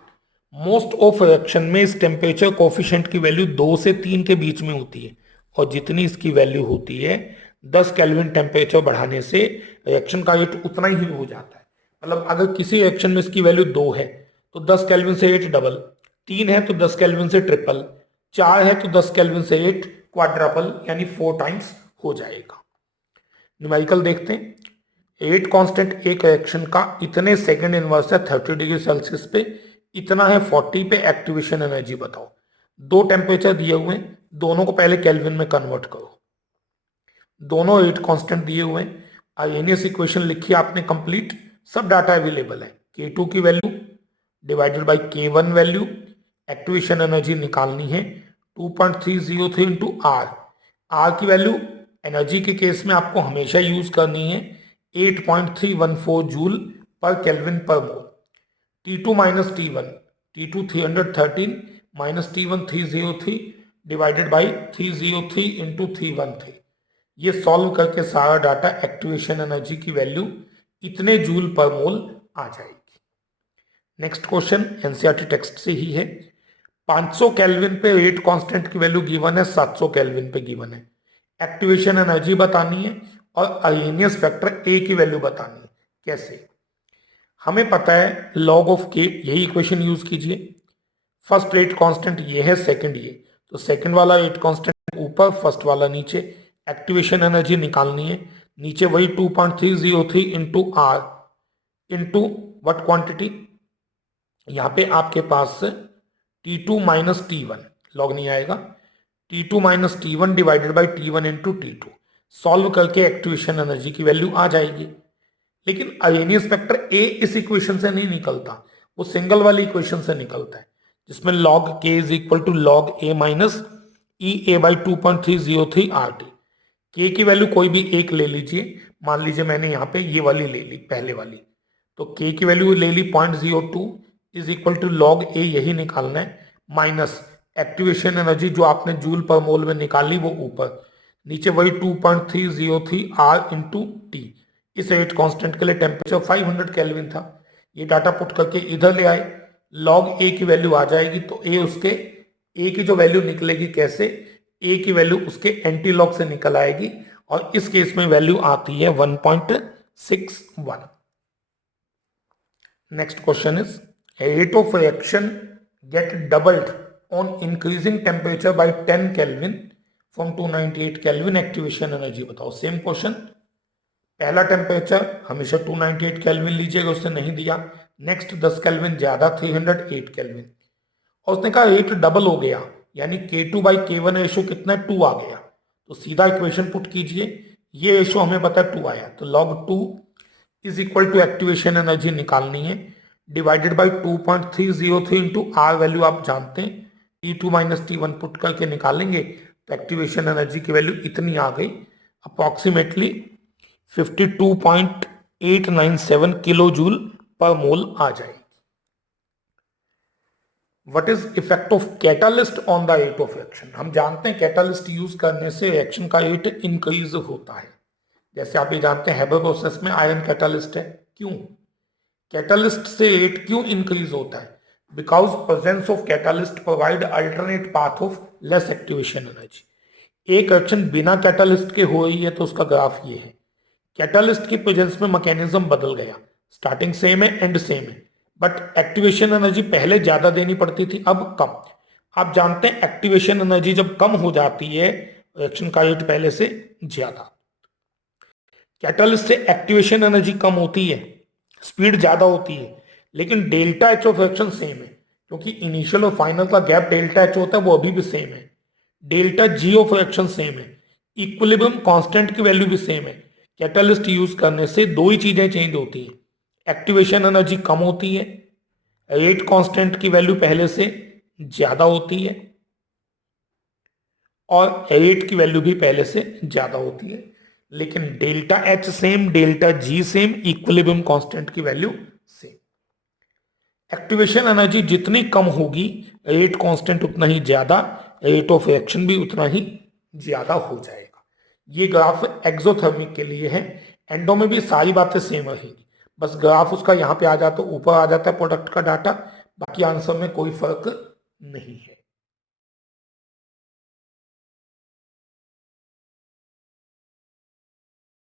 Most of reaction में इस टेम्परेचर कोफिशिएंट की वैल्यू 2 से 3 के बीच में होती है, और जितनी इसकी वैल्यू होती है 10 केल्विन टेम्परेचर बढ़ाने से रिएक्शन का रेट उतना ही हो जाता है। मतलब अगर किसी रिएक्शन में इसकी वैल्यू 2 है तो 10 केल्विन से रेट डबल, 3 है तो 10 केल्विन से ट्रिपल, 4 है तो 10 केल्विन से रेट क्वाड्रपल, यानी 4 टाइम्स हो जाएगा। न्यूमेरिकल देखते हैं। रेट कांस्टेंट एक रिएक्शन का इतने सेकंड इनवर्स है 30 डिग्री सेल्सियस पे, इतना है 40 पे, एक्टिवेशन एनर्जी बताओ। दो टेम्परेचर दिए हुए हैं, दोनों को पहले केल्विन में कन्वर्ट करो, दोनों रेट कांस्टेंट दिए हुए हैं। आर्हेनियस इक्वेशन लिखी आपने कंप्लीट, सब डाटा अवेलेबल है। K2 की value divided by K1 value, activation energy निकालनी है 2.303 इंटू आर। आर की वैल्यू एनर्जी के केस में आपको हमेशा यूज करनी है 8.314 जूल पर केल्विन पर मोल। T2 minus T1, T2 313 minus T1 303 divided by 303 into 313। ये सॉल्व करके सारा डाटा एक्टिवेशन एनर्जी की वैल्यू इतने जूल पर मोल आ जाएगी। नेक्स्ट क्वेश्चन एनसीईआरटी टेक्स्ट से ही है। 500 केल्विन पे रेट कांस्टेंट की वैल्यू गिवन है, 700 केल्विन पे गिवन है। एक्टिवेशन एनर्जी बतानी है और आर्हेनियस फैक्टर ए की वैल्यू बतानी है। कैसे? हमें पता है लॉग ऑफ के, यही इक्वेशन यूज कीजिए। फर्स्ट रेट कांस्टेंट ये है, सेकंड ये, तो सेकंड वाला रेट कांस्टेंट ऊपर, फर्स्ट वाला नीचे। एक्टिवेशन एनर्जी निकालनी है, नीचे वही 2.303 इंटू आर इंटू वट क्वांटिटी, यहाँ पे आपके पास T2 माइनस T1, लॉग नहीं आएगा, T2 minus T1 divided by T1 into T2। Solve करके एक्टिवेशन एनर्जी की वैल्यू आ जाएगी। लेकिन आर्हेनियस फैक्टर ए इस इक्वेशन से नहीं निकलता, वो सिंगल वाली इक्वेशन से निकलता है जिसमें log k is equal to log A minus E A by 2.303 R T. K की वैल्यू कोई भी एक ले लीजिए, मान लीजिए मैंने यहाँ पे ये वाली ले ली, पहले वाली, तो के की वैल्यू ले ली 0.02 इज इक्वल टू लॉग ए, यही निकालना है, माइनस एक्टिवेशन एनर्जी जो आपने जूल पर मोल में निकाली वो ऊपर, नीचे वही 2.303 R इंटू टी। इस रेट कांस्टेंट के लिए टेम्परेचर 500 केल्विन था। ये डाटा पुट करके इधर ले आए, लॉग ए की वैल्यू आ जाएगी, तो ए की जो वैल्यू निकलेगी कैसे, ए की वैल्यू उसके एंटी लॉग से निकल आएगी, और इस केस में वैल्यू आती है 1.61। Next question is rate of reaction get doubled on increasing temperature by 10 kelvin from 298 kelvin, activation energy बताओ। सेम क्वेश्चन, पहला टेम्परेचर हमेशा 298 केल्विन लीजिएगा, उसने नहीं दिया। नेक्स्ट 10 केल्विन ज्यादा 308 केल्विन, और उसने कहा रेट डबल हो गया, यानी K2/K1 रेशो कितना है, 2 आ गया। तो सीधा इक्वेशन पुट कीजिए, ये रेशो हमें पता है 2 आया, तो log 2 is equal to activation energy निकालनी है, divided by 2.303 into R value आप जानते हैं, T2 माइनस T1 पुट करके निकालेंगे तो एक्टिवेशन एनर्जी की वैल्यू इतनी आ गई, अप्रोक्सीमेटली 52.897 किलो जूल पर मोल आ जाएगी। What is effect of catalyst on the rate of reaction. हम जानते हैं कैटालिस्ट यूज करने से रिएक्शन का रेट इंक्रीज होता है। जैसे आप ये जानते हैं हेबर प्रोसेस में आयरन कैटालिस्ट है, क्यों कैटालिस्ट से रेट क्यों इंक्रीज होता है, because presence of catalyst provide alternate path of less activation energy. एक रिएक्शन बिना कैटालिस्ट के हो रही है तो उसका ग्राफ ये है, कैटालिस्ट की प्रेजेंस में मैकेनिज्म बदल गया, स्टार्टिंग सेम है एंड सेम है, बट एक्टिवेशन एनर्जी पहले ज्यादा देनी पड़ती थी, अब कम। आप जानते हैं एक्टिवेशन एनर्जी जब कम हो जाती है रिएक्शन का रेट पहले से ज्यादा। कैटालिस्ट से एक्टिवेशन एनर्जी कम होती है, स्पीड ज्यादा होती है, लेकिन delta H of reaction same है, क्योंकि इनिशियल और फाइनल का गैप डेल्टा एच होता है, वो अभी भी सेम है। Delta G of reaction same है, इक्विलिब्रियम कांस्टेंट की वैल्यू भी सेम है। कैटालिस्ट यूज करने से दो ही चीजें चेंज होती हैं, एक्टिवेशन एनर्जी कम होती है, रेट कांस्टेंट की वैल्यू पहले से ज्यादा होती है, और रेट की वैल्यू भी पहले से ज्यादा होती है, लेकिन delta H same, delta G same, equilibrium constant की वैल्यू सेम। एक्टिवेशन एनर्जी जितनी कम होगी रेट कांस्टेंट उतना ही ज्यादा, रेट ऑफ रिएक्शन भी उतना ही ज्यादा हो जाएगा। ये ग्राफ एक्सोथर्मिक के लिए है, एंडो में भी सारी बातें सेम रहेगी, बस ग्राफ उसका यहाँ पे आ जाता, ऊपर आ जाता है प्रोडक्ट का डाटा, बाकी आंसर में कोई फर्क नहीं है।